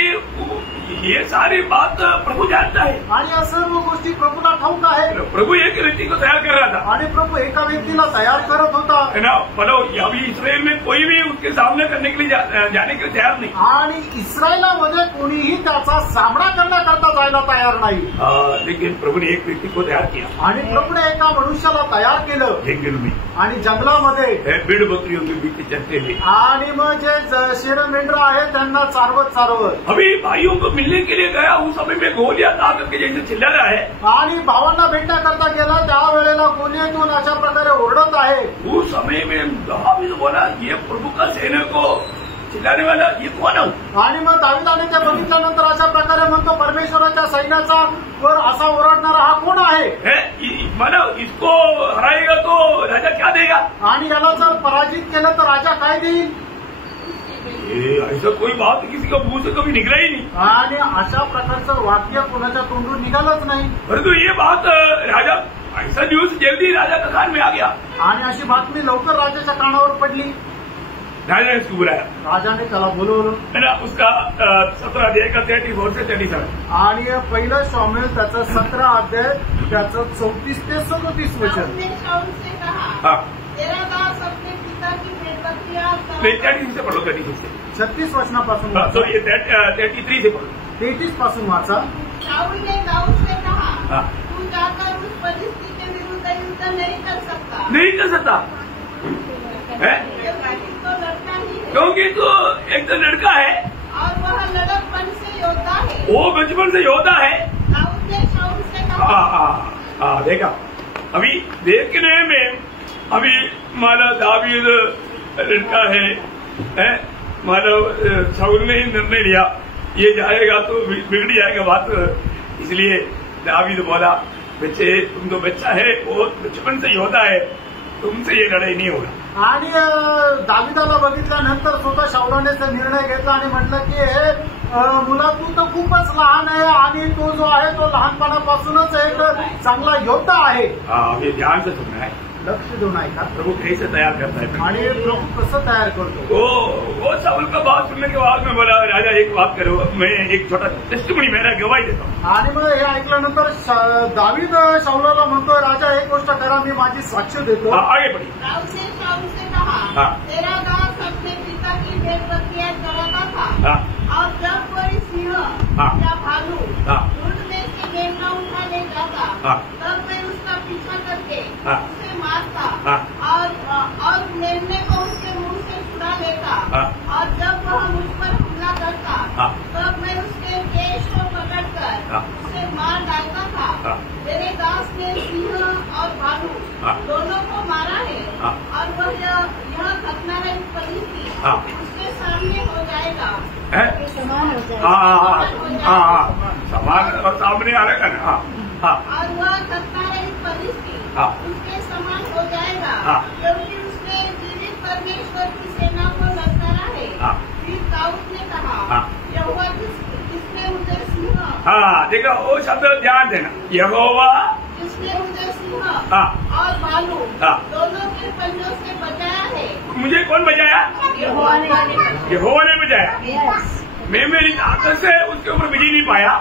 ये सारी बात प्रभु जानता है आणि या सर्व गोष्टी प्रभूला ठाऊक आहे प्रभु एक व्यक्ति को तैयार कर रहा था आणि प्रभू एका व्यक्तीला तयार करत होता है ना मतलब अभी इसराइल में कोई भी उसके सामने करने के लिए जाने के लिए तैयार नहीं आणि इस्रायलामध्ये कोणीही त्याचा सामना करण्याकरता जायला तयार नाही लेकिन प्रभु ने एक व्यक्ति को तैयार किया आणि प्रभूने एका मनुष्याला तयार केलं जंगल में आणि जंगलामध्ये बीड़ बकरियों के बीच चलते हुए आणि मग जे शेर मेंढर आहेत त्यांना चारवत अभी भाइयों को मिलने के लिए गया उस समय में गोलियत आकर के जैसे चिल्ला रहा है आणि भावांना भेटण्याकरता गेला त्यावेळेला गोलियतून अशा प्रकारे ओरडत आहे उस समय में दाऊद बोला ये प्रभु का सैनिक को चिल्लाने वाला ये कौन है आणि मग दाविदाने ते बघितल्यानंतर अशा प्रकारे म्हणतो परमेश्वराच्या सैन्याचा वर असा ओरडणारा हा कोण आहे मतलब इसको हराएगा तो राजा क्या देगा आणि याला जर पराजित केलं तर राजा काय देईल ऐसा कोई बात किसी का मुंह से कभी निकला ही नहीं आणि अशा प्रकारचं वाक्य कोणाच्या तोंडून निघालंच नाही परंतु ये बात राजा ऐसा न्यूज जल्दी राजा का कान में आ गया आणि अशी बातमी लवकर राजाच्या कानावर पडली राजा ने उसको बुलाया राजाने त्याला बोलवलं है ना उसका 17 अध्याय का 34 से 37 आणि पहिलं शामुएल त्याचं 17 अध्याय त्याचं 34 ते 37 वचन उसने शाऊल से कहा हाँ तेरा दास अपने पिता की भेड़बकरियां नहीं 33 से पढ़ो 33 से 36 वचनापासून सॉरी 33 से पढ़ो 33 पासून वाचा शाऊल ने दाऊद से कहा हाँ तू जाकर उस परिस्थिति के विरुद्ध युद्ध नहीं कर सकता नहीं कर सकता है तो लड़का ही है क्योंकि तो एक तो लड़का है और वह लड़कपन से योद्धा है वो बचपन से योद्धा है दाऊद ने शाऊल से कहा देखा अभी देखने में अभी माना दावीद लड़का है मानो शाऊल ने निर्णय लिया ये जाएगा तो बिगड़ जाएगा बात इसलिए दावीद बोला बच्चे तुम तो बच्चा है वो बचपन से योद्धा है तुमसे ये लड़ाई नहीं होगा आणि दाविदाला बघितल्यानंतर स्वतः शाऊलाने निर्णय घेतला आणि म्हटलं की हे मुला तू तर खूपच लहान आहे आणि तो जो आहे तो लहानपणापासूनच एक चांगला योद्धा आहे ये ध्यान से सुनना है लक्ष देऊन ऐका प्रभु कैसे तैयार करता है आणि प्रभू कसं तयार करतो वो शाऊल का बात सुनने के बाद में बोला राजा एक बात करो मैं एक छोटा टेस्टिमनी मेरा गवाही देता हूँ आणि मग हे ऐकल्यानंतर दावीद शाऊलाला म्हणतोय राजा एक गोष्ट करा मी माझी साक्ष देतो आगे बढ़ी दाऊद ने शाऊल से कहा तेरा दास अपने पिता की भेड़बकरियां चराता था और जब कोई सिंह या भालू झुंड में से मेमना उठा ले जाता तब मैं उसका पीछा करके उसे मारता और मेमने को उसके मुंह से छुड़ा लेता और जब वह मुझ पर हमला करता तब मैं उसके केश को पकड़कर उसे मार डालता था मेरे दास ने सिंह और भालू दोनों को मारा है और वह यह घटना रही पड़ी थी समान हो जाए। हाँ समान और सामने आ रहा है ना। हाँ और वह सत्तारहित परिस्थिति उसके समान हो जाएगा, क्योंकि उसने जीवित परमेश्वर की सेना को ललकारा है। फिर दाऊद ने कहा, यहोवा जिसने मुझे सिंह, देखो वो शब्द ध्यान देना, यहोवा जिसने मुझे सिंह और भालू दोनों के पंजों से बचाया है। मुझे कौन बचाया? यहोवा ने बचाया। मैं मेरी ताकत से उसके ऊपर विजय नहीं पाया,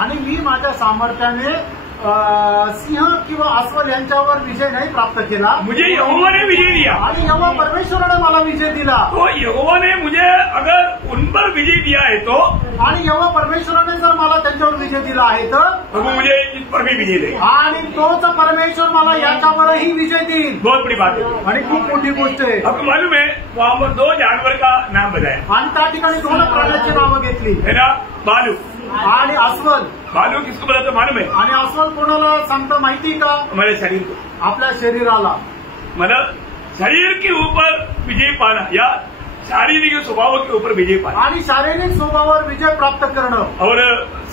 आणि मी माझ्या सामर्थ्याने सिंह किंवा अस्वल यांच्यावर विजय नाही प्राप्त केला। मुझे यहोवा ने विजय दिया आणि यहोवा परमेश्वराने मला विजय दिला। तो यहोवा ने मुझे अगर उन पर विजय दिया है तो, आणि यहोवा परमेश्वराने जर मला त्यांच्यावर विजय दिला आहे तर वो मुझे इस पर भी विजय देगा। आणि तोच परमेश्वर मला याच्यावरही विजय देईल। बहुत बड़ी बात है आणि खूप मोठी गोष्ट आहे। आपको मालूम है वहाँ पर 2 जानवर का नाम बताया आणि त्या ठिकाणी 2 प्राण्यांची नावं घेतली, है ना, भालू आणि अस्वल। भालू किसको बोला तो मालूम है? आणि अस्वल कोणाला सांगता माहिती का? हमारे शरीर को, आपल्या शरीराला, मतलब शरीर के ऊपर विजय पाना या शारीरिक स्वभाव के ऊपर विजय पाना। आणि शारीरिक स्वभावावर विजय प्राप्त करणं। और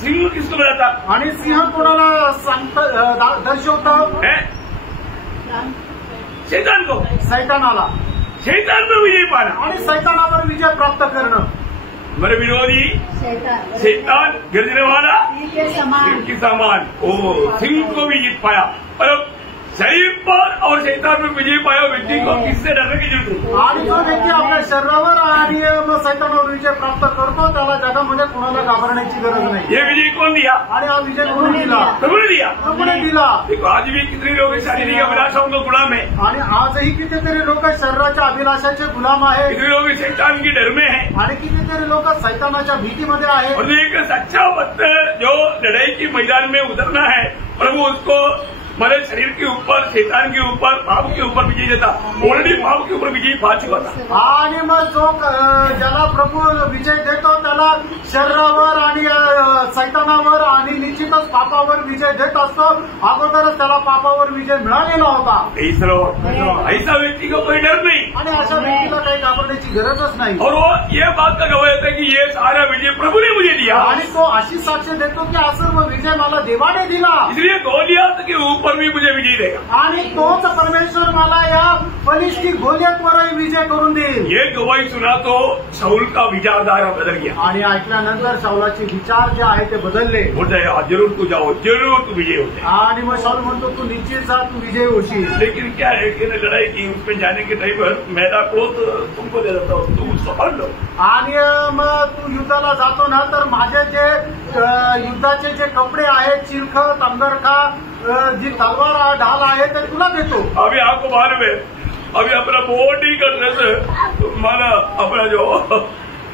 सिंह किसको बोला था? आणि सिंह कोणाला सांगता दर्शवतं? शैतान को, सैतानाला। शैतान पर विजय पाना आणि सैतानावर विजय प्राप्त करणं। मेरे विरोधी शैतान गर्जने वाला सिंह के समान, ओ सिंह को भी जीत पाया। और शरीर पर और शैतान पर विजय पाया व्यक्ति को किससे डरने की जरूरत है? आणि जो व्यक्ती आपल्या शरीरावर आणि सैतानावर विजय प्राप्त करतो त्याला जगामध्ये कोणाला घाबरण्याची गरज नाही। ये विजय कौन दिया? आणि हा विजय कोणी दिला? प्रभु ने दिया। प्रभूने दिला। देखो आज भी कितने लोग शारीरिक अभिलाषाओं का गुलाम है, आणि आजही कितीतरी लोक शरीराच्या अभिलाषाचे गुलाम आहे, कितने लोग शैतान के डर में है। आणि कितीतरी लोक सैतानाच्या भीतीमध्ये आहेत। और एक सच्चा भक्त जो लड़ाई के मैदान में उतरना है, प्रभु उसको हमारे शरीर के ऊपर, शैतान के ऊपर, पाप के ऊपर विजय देता। ऑलरेडी पाप के ऊपर विजय पा चुका था। आणि मग जो ज्याला प्रभू विजय देतो त्याला शरीरावर आणि सैतानावर आणि निश्चितच पापावर विजय देत असतो। अगोदरच त्याला पापावर विजय मिळालेला होता। ऐसा व्यक्ति को कोई डर नहीं, आणि अशा व्यक्तीला काही घाबरण्याची गरजच नाही। और वो ये बात का गवाह देता है कि ये सारा विजय प्रभु ने मुझे दिया। आणि तो अशी साक्ष देतो की हा सर्व विजय मला देवाने दिला, इसलिए गोलियत के ऊपर भी मुझे विजय देगा। आणि तोच परमेश्वर मला या फलिष्ठी गोलियतवरही विजय करून देईल। ये गवाही सुना तो शाऊल का विचारधारा बदल गया। आणि ऐकल्यानंतर शाऊलाचे विचार जे आहे ते बदलले। बोलता है जरूर तू जाओ, जरूर तू विजय हो जाए। आणि मग शाऊल म्हणतो तू निश्चित जा, तू विजय होशील। लेकिन क्या है कि लड़ाई की उसमें जाने के टाइम पर मैदा को तुमको दे देता हूँ, तुम उसको पढ़ लो। आणि मग तू युद्धाला जातो ना तर माझे जे युद्धाचे जे कपडे आहेत, चिरखत, अंगरखा, जी तलवार ढाल आहे ते तुला देतो। अभी आपको मालूम है, अभी अपना बॉडी का ड्रेस माना अपना जो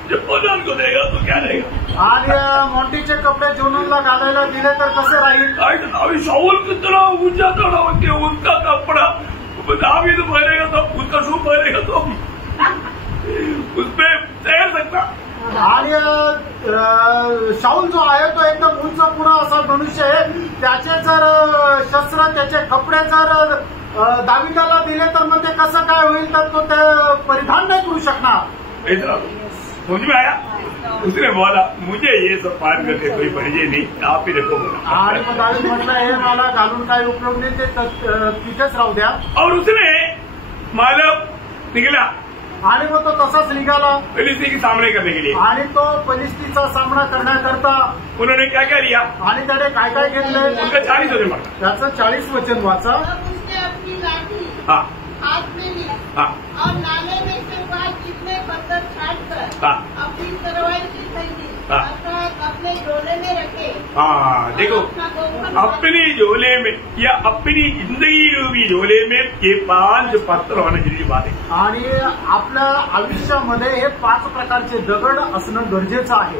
जोनान को देगा तो क्या रहेगा? आणि मोंटीचे कपडे जोनानला घालायला दिले तर कसे राहील? अभी शाऊल कितना ऊंचा चढ़ा होते, उसका कपड़ा दावीद पहनेगा तो उसका शू पहनेगा तो उसपे तैर सकता। आणि शाऊल जो आहे तो एकदम उंच पुरा असा मनुष्य आहे, त्याचे जर शस्त्र, त्याचे कपडे जर दाविदाला दिले तर मग ते कसं काय होईल? तर तो ते परिधान नाही करू शकणार। समझ में आया? उसने बोला मुझे ये सब पार करके कोई परिचय नहीं, आप ही देखो। आणि मग दावीद म्हटलं हे मला घालून काय उपयोग नाही, ते तिथेच राहू द्या। और उसने मालव निकला आणि मग तो तसाच निघाला फिलिस्ती के सामने करने के लिए। आणि तो फलिस्तीचा सामना करण्याकरता उन्होंने क्या क्या लिया? आणि त्याने काय काय घेतलंय? उनका 40 वचन मांगा। त्याचं 40 वचन वाचा। उसने अपनी लाठी हाथ में ली और नाले में से 5 चिकने पत्थर छाटकर अपनी तलवार की थैली अर्थात अपने झोले में रखे। देखो अपनी झोले में या अपनी जिंदगी रूपी झोले में ये 5 पत्थर होना जरूरी बात है। आणि आपल्या आयुष्यामध्ये हे 5 प्रकारचे दगड असणं गरजेचं आहे।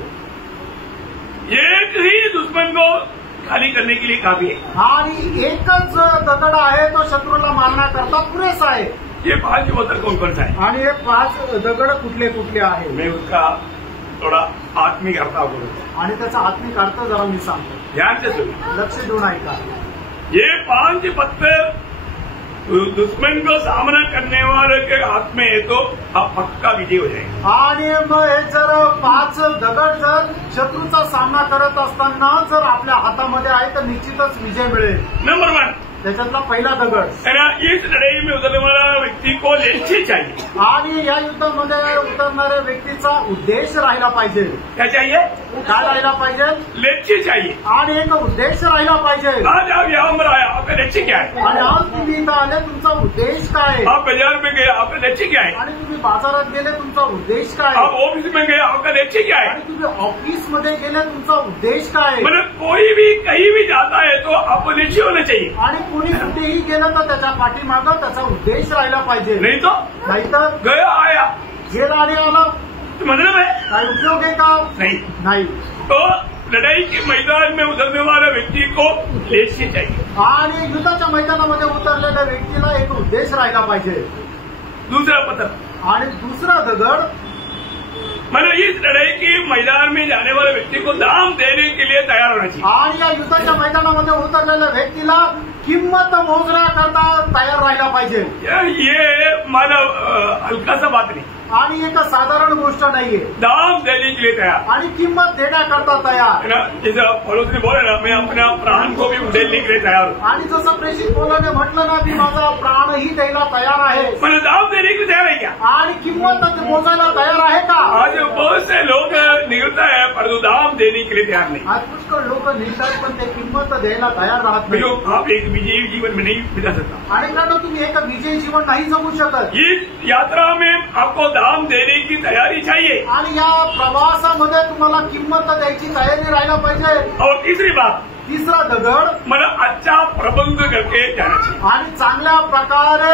एक ही दुश्मन को खाली करने के लिए काफी है। आणि एकच दगड आहे तो शत्रूला मारण्याकरता पुरेसा आहे। ये 5 पत्थर कौन कौन सा है? आणि हे 5 दगड कुठले कुठले आहे? मैं उसका थोड़ा आत्मिक अर्थ बोलूँ आणि त्याचा आत्मिक अर्थ जरा मी सांगतो, ध्यान से सुनिए, लक्ष देऊन ऐका। ये 5 पत्थर दुश्मन को सामना करने वाले के हाथ में है तो आप पक्का विजय हो जाएगा। आणि मग हे जर 5 दगड जर शत्रूचा सामना करत असताना जर आपल्या हातामध्ये आहे तर निश्चितच विजय मिळेल। नंबर 1 त्याच्यातला पहिला दगड है ना, इस लड़ाई में उतरने वाला व्यक्ति को लक्ष्य चाहिए। आणि या युद्धामध्ये उतरणाऱ्या व्यक्तीचा उद्देश राहिला पाहिजे। क्या चाहिए? काय राहिला पाहिजे? लक्ष्य चाहिए। आणि एक उद्देश राहिला पाहिजे। आज आप यहाँ पर आया, आपका लक्ष्य क्या है? आणि आज तुम्ही इथं आले, तुमचा उद्देश काय आहे? आप बाजार में गए, आपका लक्ष्य क्या है? आणि तुम्ही बाजारात गेले, तुमचा उद्देश काय आप आहे? ऑफिस में गए, आपका लक्ष्य क्या है? आणि तुम्ही ऑफिसमध्ये गेले, तुमचा उद्देश काय आहे? मतलब कोई भी कहीं भी जाता है तो आपको लक्ष्य होना चाहिए। आणि कोणी कुठेही गेलं तर त्याच्या पाठीमागं त्याचा उद्देश राहिला पाहिजे। नहीं तो नाहीतर गया आया गेला आणि आलं तो मतलब है काय उपयोग आहे का? नाही। तो लड़ाई के मैदान में उतरने वाला व्यक्ति को लक्ष्य चाहिए। आणि युद्धाच्या मैदानामध्ये उतरलेल्या व्यक्तीला एक उद्देश राहिला पाहिजे। दूसरा पत्थर आणि दुसरा दगड मतलब इस लड़ाई के मैदान में जाने वाले व्यक्ति को दाम देने के लिए तैयार होना चाहिए। आणि या युद्धाच्या मैदानामध्ये उतरलेल्या व्यक्तीला किंमत मोजण्याकरता तयार राहिला पाहिजे। ये मानव हल्का सा बात नहीं, आणि एक साधारण गोष्ट नाहीये। दाम देने के लिए तैयार आणि किंमत देण्याकरता तयार है ना। जैसे पौलुस ने बोला ना, मैं अपना प्राण को भी उधेलने के लिए तैयार हूँ। आणि जसं प्रेषित पौलाने म्हटलं ना, मी माझा प्राणही द्यायला तयार आहे। मैंने दाम देने के लिए तैयार है क्या? आणि किंमत मोजायला तयार आहे का? आज बहुत से लोग निकलता है परंतु दाम देने के लिए तैयार नहीं। आज पुष्कळ लोक निघतात पण ते किंमत द्यायला तयार राहत नाही। आप एक विजयी जीवन में नहीं बिता सकता। आणि कारण तुम्ही एक विजयी जीवन नाही जगू शकत। इस यात्रा में आपको दाम देने की तैयारी चाहिए। आणि या प्रवासामध्ये तुम्हाला किंमत द्यायची तयारी राहायला पाहिजे। और तीसरी बात, तिसरा दगड मतलब अच्छा प्रबंध करके जाना चाहिए। आणि चांगल्या प्रकारे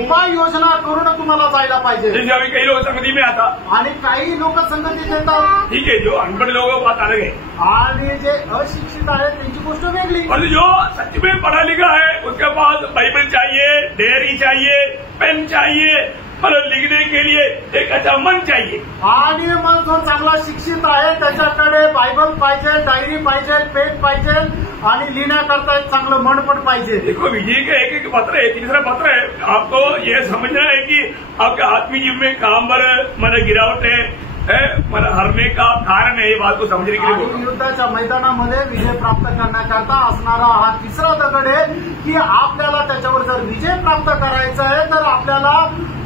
उपाययोजना करून तुम्हाला जायला पाहिजे। जैसे अभी कई लोग संगति में आता, आणि काही लोक संगतीत येतात, ठीक है, जो अनपढ़ लोगों की बात अलग है, आणि जे अशिक्षित आहेत त्यांची गोष्ट वेगळी। और जो सच में पढ़ा लिखा है उसके पास बाइबल चाहिए, डायरी चाहिए, पेन चाहिए, मतलब लिखने के लिए एक अच्छा मन चाहिए। आणि मग जो चांगला शिक्षित आहे त्याच्याकडे बायबल पाहिजे, डायरी पाहिजे, पेन पाहिजे आणि लिहिण्याकरता एक चांगलं मन पण पाहिजे। देखो विजय का एक एक पत्र है, तीसरा पत्र है, आपको ये समझना है कि आपके आत्मीय जीवन में कहां पर मतलब गिरावट है, मला हरने का कारण है, ये बात को समझने के लिए बोल रहा हूं। युद्धाच्या मैदानामध्ये विजय प्राप्त करण्याकरता असणारा हा तिसरा दगड आहे की आपल्याला त्याच्यावर जर विजय प्राप्त करायचा आहे तर आपल्याला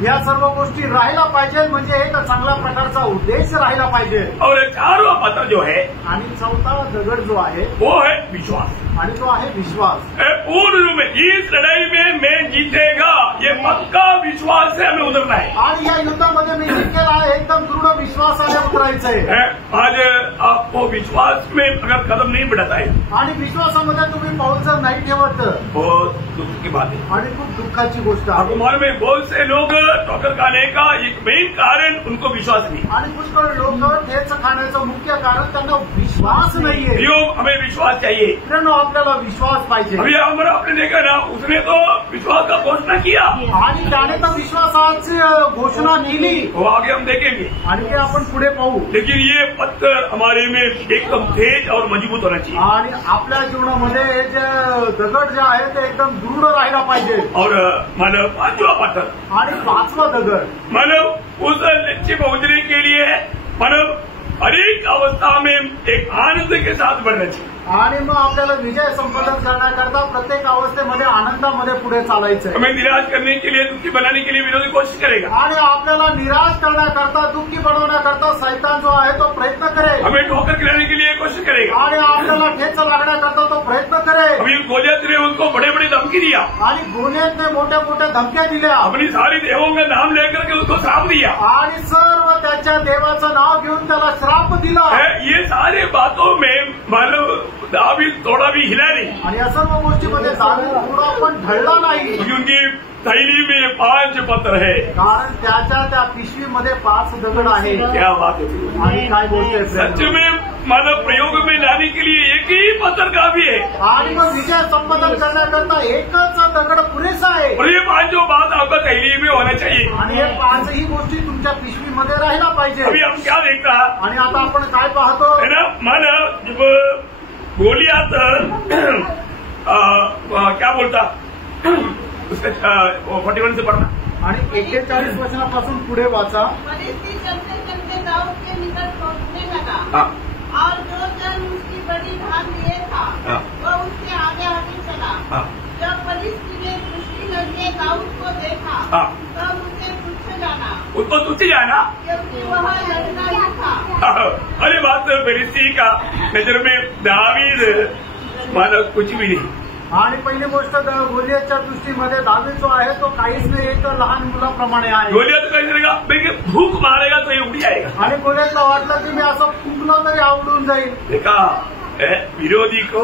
या सर्व गोष्टी राहायला पाहिजे, म्हणजे एक चांगल्या प्रकारचा उद्देश राहिला पाहिजे। और चारवा पत्र जो है आणि चौथा दगड जो आहे वो है विश्वास। आणि तो आहे विश्वास। पूर्ण रूप में इस लड़ाई में मैं जीतेगा, ये पक्का विश्वास से हमें उतरना है। आणि या युद्धामध्ये मी जिंकेला आहे, एकदम दृढ विश्वासाने उतरायचं आहे। आज आपको विश्वास में अगर कदम नहीं बढ़ाता है आणि विश्वासामध्ये तुम्ही पाऊल जर नाही ठेवत बहुत दुख की बात है। आणि खूप दुःखाची गोष्ट आहे। आपको मालूम है बहुत से लोग ठोकर खाने का एक मेन कारण उनको विश्वास नहीं। आणि पुष्कळ लोक ठेच खाण्याचं मुख्य कारण त्यांना विश्वास नाहीये। योग हमें विश्वास चाहिए, मित्रांनो आपल्याला विश्वास पाहिजे। अभी हमारा आपने देखा ना, उसने तो विश्वास का घोषणा किया आणि त्याने तर विश्वासाची घोषणा केली, वो आगे हम देखेंगे, आणि ते आपण पुढे पाहू। लेकिन ये पत्थर हमारे में एकदम तेज और मजबूत होना चाहिए। आणि आपल्या जीवनामध्ये हे जे दगड जे आहे ते एकदम दृढ राहायला पाहिजे। और मानव पांचवा पत्थर, आणि पाचवा दगड मानव उस लक्ष्य पहुंचने के लिए मानव हरेक अवस्था में एक आनंद के साथ बढ़ना चाहिए। आणि मग आपल्याला विजय संपादन करण्याकरता प्रत्येक अवस्थेमध्ये आनंदामध्ये पुढे चालायचं आहे। हमें निराश करने के लिए, दुखी बनाने के लिए विरोधी कोशिश करेगा। आणि आपल्याला निराश करण्याकरता, दुःखी बनवण्याकरता सैतान जो आहे तो प्रयत्न करेल। हमें ठोकर खिलाने के लिए कोशिश करेगा। आणि आपल्याला ठेच लागण्याकरता तो प्रयत्न करेल। अभी गोलियत ने उनको बड़े बड़े धमकी दिया, आणि गोलियतने मोठ्या मोठ्या धमक्या दिल्या, अपनी सारी देवों का नाम लेकर के उसको श्राप दिया, आणि सर्व त्याच्या देवाचं नाव घेऊन त्याला श्राप दिला। ये सारे बातों में मानव दावीद थोड़ा भी हिला नहीं, आणि या सर्व गोष्टीमध्ये दावीद थोडा पण ढळला नाही, क्योंकि उनकी थैली में 5 पत्थर है। कारण त्याच्या त्या पिशवीमध्ये 5 दगड आहे। क्या बात है, आणि काय बोलते सच में मानव प्रयोग में लाने के लिए एक ही पत्थर काफी है। आणि मग विजय संपादन करण्याकरता एकच दगड पुरेसा आहे। और ये 5 जो बात आपका थैली में होना चाहिए। आणि हे 5ही गोष्टी तुमच्या पिशवीमध्ये राहायला पाहिजे। अभी हम क्या देखता आणि आता आपण काय पाहतो है ना, मानव जब गोलियात क्या बोलता उसका 41 से पढ़ना। आणि 41 वचनापासून पुढे वाचा। फलिस्ती चलते चलते दाऊद के निकट पहुंचने लगा। हाँ। और जो जन उसकी बड़ी ढाल लिए था हाँ। वह उसके आगे आगे चला। हाँ। जब फलिस्ती ने दृष्टि करके दाऊद को देखा हाँ। तब उसे तुच्छ जाना, उसको तुझे जाना, क्योंकि वह लड़का ही था। अरे बात फिलिस्ती का नजर में दावीद मानो कुछ भी नहीं। आणि पहिली गोष्ट गोलियतच्या दृष्टीमध्ये दावीद जो आहे तो काहीच नाही, एक लहान मुलाप्रमाणे आहे। गोलियत काय करेगा, भूक मारेगा तो ये उड़ी जाएगा। आणि गोलियतला वाटलं की मी असं फुंकलो तरी आवडून जाईल। देखा विरोधी को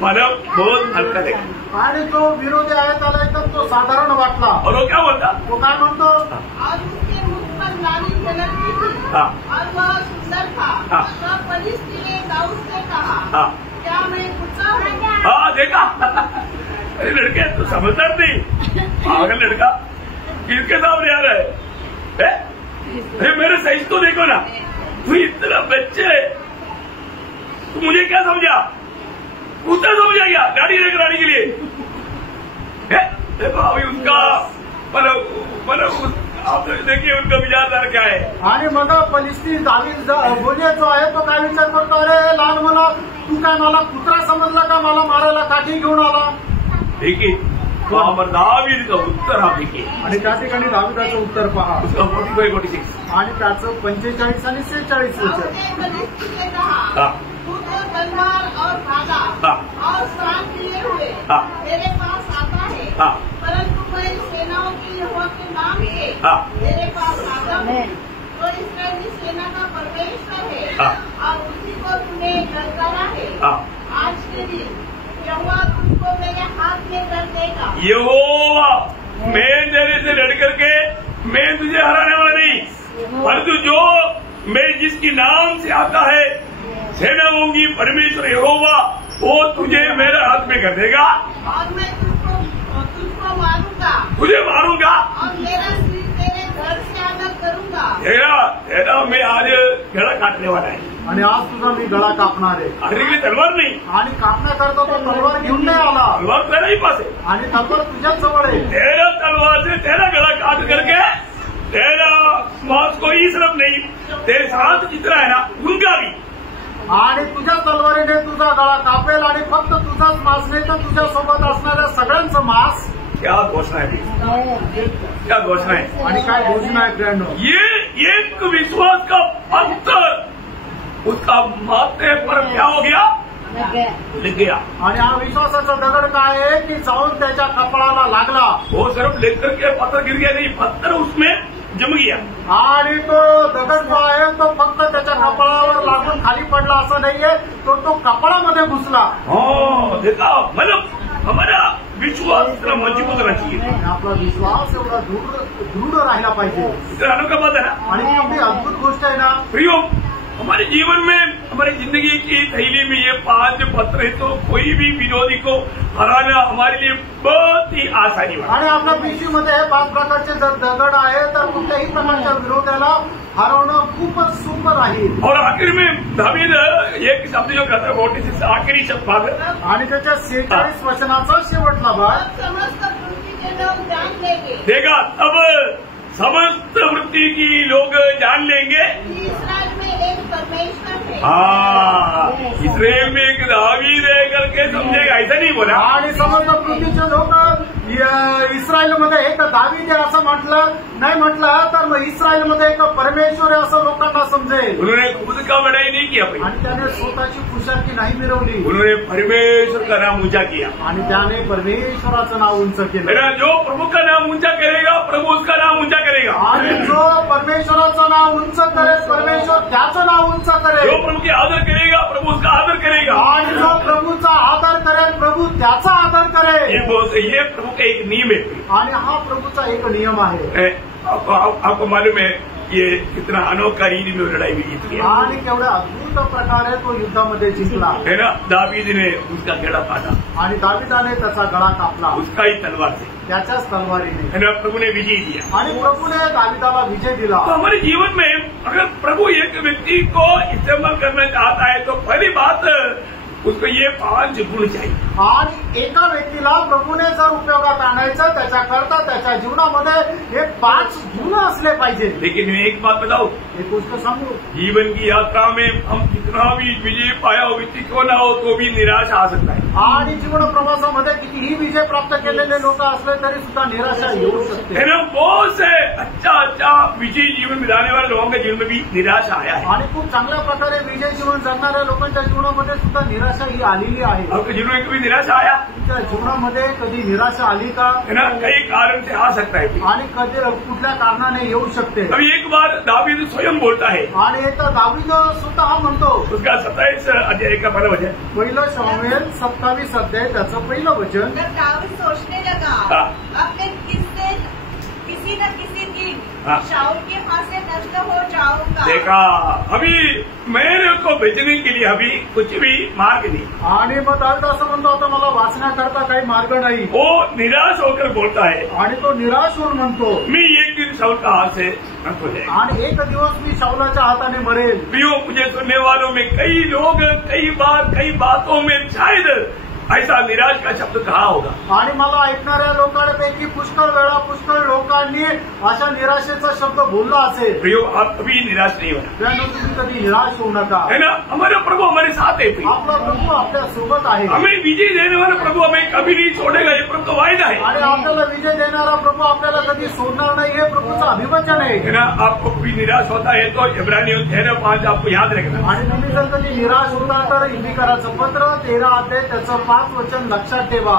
मतलब बहुत हल्का देखा, आणि तो विरोधी आहे त्याला एकदम तो साधारण वाटला। और वो क्या बोलता, तो काय म्हणतो, और उसके मुख पर लाली झलकती थी हाँ। और वह सुंदर था। हाँ। तब फलिस्ती ने दाऊद से कहा, हाँ क्या मैं कुत्ता हूँ? हाँ देखा। अरे लड़के तू समझदार नहीं, पागल लड़का किसके सामने आ रहा है? अरे मेरे सही तो देखो ना, तू इतना बच्चे, तू मुझे क्या समझा, कुत्ता समझा क्या गाड़ी लेकर आने के लिए? देखो अभी उसका मतलब आप देखिए उनका विचारधारा क्या है। आणि मग फलिस्ती दावीद गोलियत जो आहे तो काय विचार करतो, अरे लहान मुला तू काय मला कुत्रा समजला का, मला मारायला काठी घेऊन आला। देखिए दावीद का उत्तर आप देखिए, आणि त्या ठिकाणी दावीदाचं उत्तर पहा, उसका 45-46 आणि त्याचं 45 आणि 46 दाऊद वचन। ने फलिस्ती से कहा, हाँ। तू तो तलवार और भाला हाँ। और सांप लिए हुए हाँ। मेरे पास आता है, हाँ। परंतु मैं सेनाओं के यहोवा के नाम से हाँ। मेरे पास आता हूँ, तो इस्राएली सेना का परमेश्वर है। हाँ। और उसी को तूने ललकारा है। हाँ। आज के दिन यहोवा तुमको मेरे हाथ में कर देगा। यहोवा मैं तेरे से लड़ करके मैं तुझे हराने वाला नहीं, परंतु जो मैं जिसकी नाम से आता है सेनाओं की परमेश्वर यहोवा वो तुझे मेरे हाथ में कर देगा, और मैं तुझको मारूंगा तुझे मारूंगा, और मेरा सिर तेरे घर से अलग करूंगा। तेरा मैं आज गला काटने वाला है। आणि आज तुझा मी गळा कापणार आहे। अरे के लिए तलवार नहीं, आणि कापण्याकरता तो तलवार घेऊन नाही आला, तलवार तेरा ही पास है, आणि तलवार तुझ्याच जवळ आहे। तेरा तलवार से तेरा गला काट करके तेरा मांस को ही सिर्फ नहीं, तेरे साथ जितना है ना उनका भी, आणि तुझ्या तलवारीने तुझा गळा कापेल, आणि फक्त तुझाच मांस नाही तर तुझ्या सोबत असणाऱ्या सगळ्यांचं मांस। क्या घोषणा है, क्या घोषणा है, आणि काय घोषणा आहे फ्रेंड, ये एक विश्वास का पत्थर उसका माथे पर क्या हो गया, लिख गया। आणि हा विश्वासाचा दगड काय आहे की जाऊन त्याच्या कपाळाला लागला। वो सिर्फ लेकर के पत्थर गिर गया नहीं, पत्थर उसमें जम गया। आणि तो दगड जो आहे तो फक्त त्याच्या कपाळावर लागून खाली पडला असं नाहीये, तो कपाळामध्ये घुसला। हो देखा, मतलब हमारा विश्वास इतना मजबूत रहना चाहिए, आपला विश्वास एवढा दृढ राहिला पाहिजे। इतना अनोखा बात है ना, आणि एवढी अद्भुत गोष्ट आहे ना प्रियो, हमारे जीवन में हमारी जिंदगी की थैली में ये 5 पत्र है, तो कोई भी विरोधी को हराना हमारे लिए बहुत ही आसानी वाला। आणि आपल्या पिशवीमध्ये हे 5 प्रकारचे जर दगड आहे तर कुठल्याही प्रकारच्या विरोधाला हरवणं खूपच सोपं राहील। और आखिर में दावीद एक शब्द जो कहता है 46 आखिरी शब्द भाग, आणि त्याच्या 46 वचनाचा शेवटला भाग, अब समस्त पृथ्वी के लोग जान लेंगे देगा तब समस्त वृत्ति की लोग जान लेंगे कि इस्राएल में एक परमेश्वर है। हाँ, इसराइल में एक दावीद है करके समझेगा, ऐसा नहीं बोला। आणि समस्त पृथ्वीचे लोक इस्रायलमध्ये एक दावीद आहे असं म्हटलं नाही, म्हटलं तर मग इस्रायलमध्ये एक परमेश्वर आहे असं लोकांना समजेल। उन्होंने खुद का बड़ाई नहीं किया भाई, आणि त्याने स्वतःची खुशाकी नाही मिरवली, उन्होंने परमेश्वर का नाम ऊंचा किया। आणि त्याने परमेश्वराचं नाव उंच केलं। मेरा जो प्रभु का नाम ऊंचा करेगा प्रभु उसका नाम ऊंचा करेगा, आणि जो परमेश्वराचं नाव उंच करेल परमेश्वर त्याचं नाव उंच जो करेल, प्रभु की आदर करेगा प्रभु उसका आदर करेगा। आणि जो प्रभूचा आदर करेल प्रभू त्याचा आदर करेल। ये प्रभु का एक नियम है। आणि हा प्रभूचा एक नियम आहे। आपको मालूम है ये कितना अनोखा रीति में लड़ाई भी जीत गया, आणि केवढ्या अद्भुत प्रकारे तो युद्धामध्ये जिंकला। है ना। दावीद ने उसका गड़ा काटा, आणि दाविदाने त्याचा गळा कापला, उसका ही तलवार से, त्याच्याच तलवारीने, है ना। प्रभु ने विजय दिया, आणि प्रभूने दाविदाला विजय दिला। तो हमारे जीवन में अगर प्रभु एक व्यक्ति को इस्तेमाल करना चाहता है तो पहली बात उसको ये 5 गुण चाहिए। आणि एका व्यक्तीला प्रभूने जर उपयोगात आणायचं त्याच्याकरता त्याच्या जीवनामध्ये हे 5 गुण असले पाहिजे. लेकिन मैं एक बात बताऊं, एक गोष्ट सांगू, जीवन की यात्रा में हम कितना भी विजय पाया हो, विजय क्यों ना हो, तो भी निराशा आ सकता है. आणि जीवन प्रवासामध्ये कितीही विजय प्राप्त केलेले लोक असले तरी सुद्धा निराशा येऊ शकते. बहुत से अच्छा विजय जीवन बिताने वाले लोगों के जीवन में भी निराशा आया है. आणि खूप चांगल्या प्रकारे विजय जीवन जगणाऱ्या लोकांच्या जीवनामध्ये सुद्धा निराशा ही आलेली आहे. आपके जीवन में कभी निराशा आया? तुमच्या जीवनामध्ये कधी निराशा आली का? कई कारण से आ सकता है आणि कधी कुठल्या कारणाने येऊ शकते. अभी एक बार दावीद स्वयं बोलता है आणि एकदा दावीद स्वतः म्हणतो, उसका 27 अध्याय का 1 वचन, 1 शमूएल 27 अध्याय त्याचं 1 वचन. जब दाऊद सोचने लगा अपने किसी न किसी दिन शाऊल के हाथ से नष्ट हो जाऊंगा. देखा, अभी मेरे को बचने के लिए अभी कुछ भी मार्ग नहीं. आणि मग दावीद असं म्हणतो, आता मला वाचण्याकरता काही मार्ग नाही. वो निराश होकर बोलता है आणि तो निराश होऊन म्हणतो, मी एक दिन शाऊल का हाथ से नष्ट हो जाएगा. आणि एक दिवस मी शाऊलाच्या हाताने मरेल. मुझे सुनने वालों में कई लोग कई बार कई बातों में शायद ऐसा निराश का शब्द कहा होगा. आणि मला ऐकणाऱ्या लोकांपैकी पुष्कळ वेळा पुष्कळ लोकांनी अशा निराशेचा शब्द बोलला असेल. प्रियो, आप कभी निराश नहीं होना. त्यानं तुम्ही कधी निराश होऊ नका. है ना, हमारे प्रभु हमारे साथ है. आपला प्रभू आपल्या सोबत आहे. हमें विजय देने वाला प्रभु हमें कभी नहीं छोड़ेगा, ये प्रभु का वायदा है. आणि आपल्याला विजय देणारा प्रभू आपल्याला कधी सोडणार नाही, हे प्रभूचं अभिवचन आहे. है ना, आपको कभी निराश होता है तो इब्रानियों 13:5 आपको याद रखना. आणि तुम्ही जर कधी निराश होता तर इब्रिकराचं पत्र 13 अध्याय त्याचं 5 वचन लक्षात ठेवा.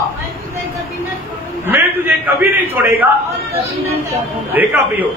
मैं तुझे कभी नहीं छोड़ेगा. देखा प्रियो,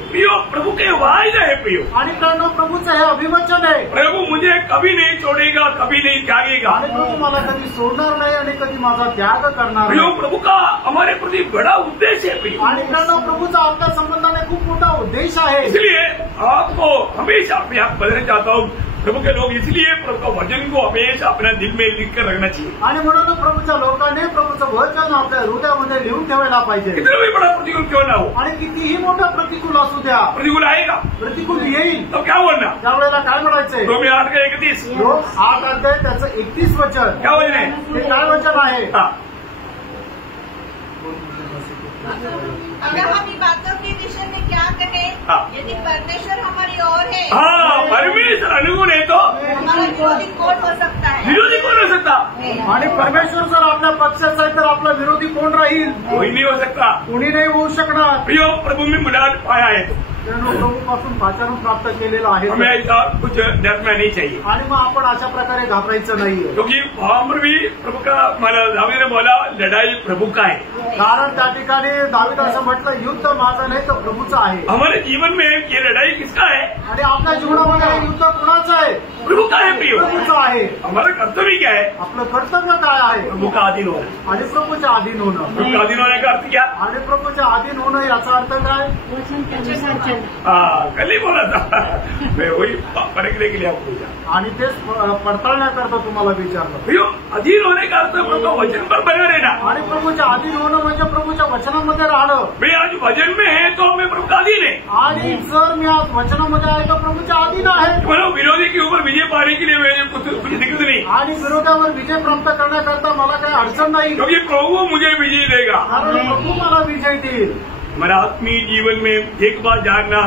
प्रभु के वायदा है प्रियो. आणि कारण प्रभूचं हे अभिवचन आहे. प्रभु मुझे कभी नहीं छोड़ेगा, कभी नहीं त्यागेगा. आणि प्रभू मला कधी सोडणार नाही आणि कधी माझा त्याग करणार प्रियो, नाही. प्रभु का हमारे प्रति बड़ा उद्देश्य है प्रियो. आणि कारण प्रभूचा आपल्या संबंधाने खूप मोठा उद्देश आहे. इसलिए आपको हमेशा मैं आप बदलना चाहता हूँ, प्रभु के लोग इसलिए प्रभु का वचन को हमेशा अपने दिल में लिख कर रखना चाहिए. आणि म्हणून प्रभूच्या लोकांनी प्रभूचं वचन आपल्या हृदयामध्ये लिहून ठेवायला पाहिजे. कितना भी बड़ा प्रतिकूल क्यों ना हो, आणि कितीही मोठा प्रतिकूल असू द्या, प्रतिकूल आएगा, प्रतिकूल येईल, तो क्या बोलना. त्यावेळेला काय म्हणायचंय? रोमी 8:31. 8 अध्याय त्याचं 31 वचन. क्या वचन है? ते काय वचन आहे? अगर हम इन बातों के विषय में क्या कहें, यदि परमेश्वर हमारी ओर है, परमेश्वर अनुकूल है तो हमारा विरोधी कौन हो सकता है? विरोधी कौन हो सकता. आणि परमेश्वर जर आपल्या पक्षाचा आहे तर आपला विरोधी कोण राहील? कोई नहीं हो सकता. कोणी नाही होऊ शकणार. प्रियो, प्रभु में मुलाकात पाया है तो प्रभूपासून पाचारण प्राप्त केलेलं आहे. हमें ऐसा कुछ डरना नहीं चाहिए. आणि मग आपण अशा प्रकारे घाबरायचं नाहीये. क्योंकि वहां पर भी प्रभु का दावीद ने बोला लड़ाई प्रभु का है. कारण त्या ठिकाणी दावीद असं म्हटलं, युद्ध माझं नाही तर प्रभूचं आहे. हमारे जीवन में ये लड़ाई किसका है? आणि आपल्या जीवनामध्ये हे युद्ध कुणाचं आहे? प्रभु का है प्रियो. प्रभूचं आहे. हमारा कर्तव्य क्या है? आपलं कर्तव्य काय आहे? प्रभु का अधीन होना. आणि प्रभूच्या अधीन होणं. प्रभु का अधीन होने का अर्थ क्या? आणि प्रभूच्या अधीन होणं याचा अर्थ काय? कल ही बोला था. मैं वही परखने के लिए आपको पूछा. आणि तेच पडताळण्याकरता तुम्हाला विचारलं. प्रियो, अधीन होने का अर्थ प्रभु का वचन पर बने रहना. आणि प्रभूच्या अधीन होणं म्हणजे प्रभूच्या वचनामध्ये राहणं. मैं आज वचन में है तो मैं प्रभु का अधीन है. आणि जर मी आज वचनामध्ये आहे तर प्रभूच्या अधीन आहे. मतलब विरोधी के ऊपर विजय पाने के लिए मुझे कुछ दिक्कत नहीं. आणि विरोधावर विजय प्राप्त करण्याकरता मला काही अडचण नाही. क्योंकि प्रभु मुझे विजय देगा. कारण प्रभू मला विजय देईल. हमारा आत्मीय जीवन में एक बात जानना,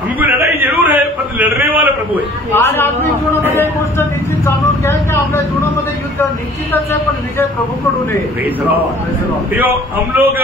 हमको लड़ाई जरूर है पर लड़ने वाला प्रभु है. आणि आत्मिक जीवनामध्ये एक गोष्ट निश्चित जाणून घ्या की आपल्या जीवनामध्ये युद्ध निश्चितच आहे, पण विजय प्रभूकडून आहे. प्रियो, हम लोग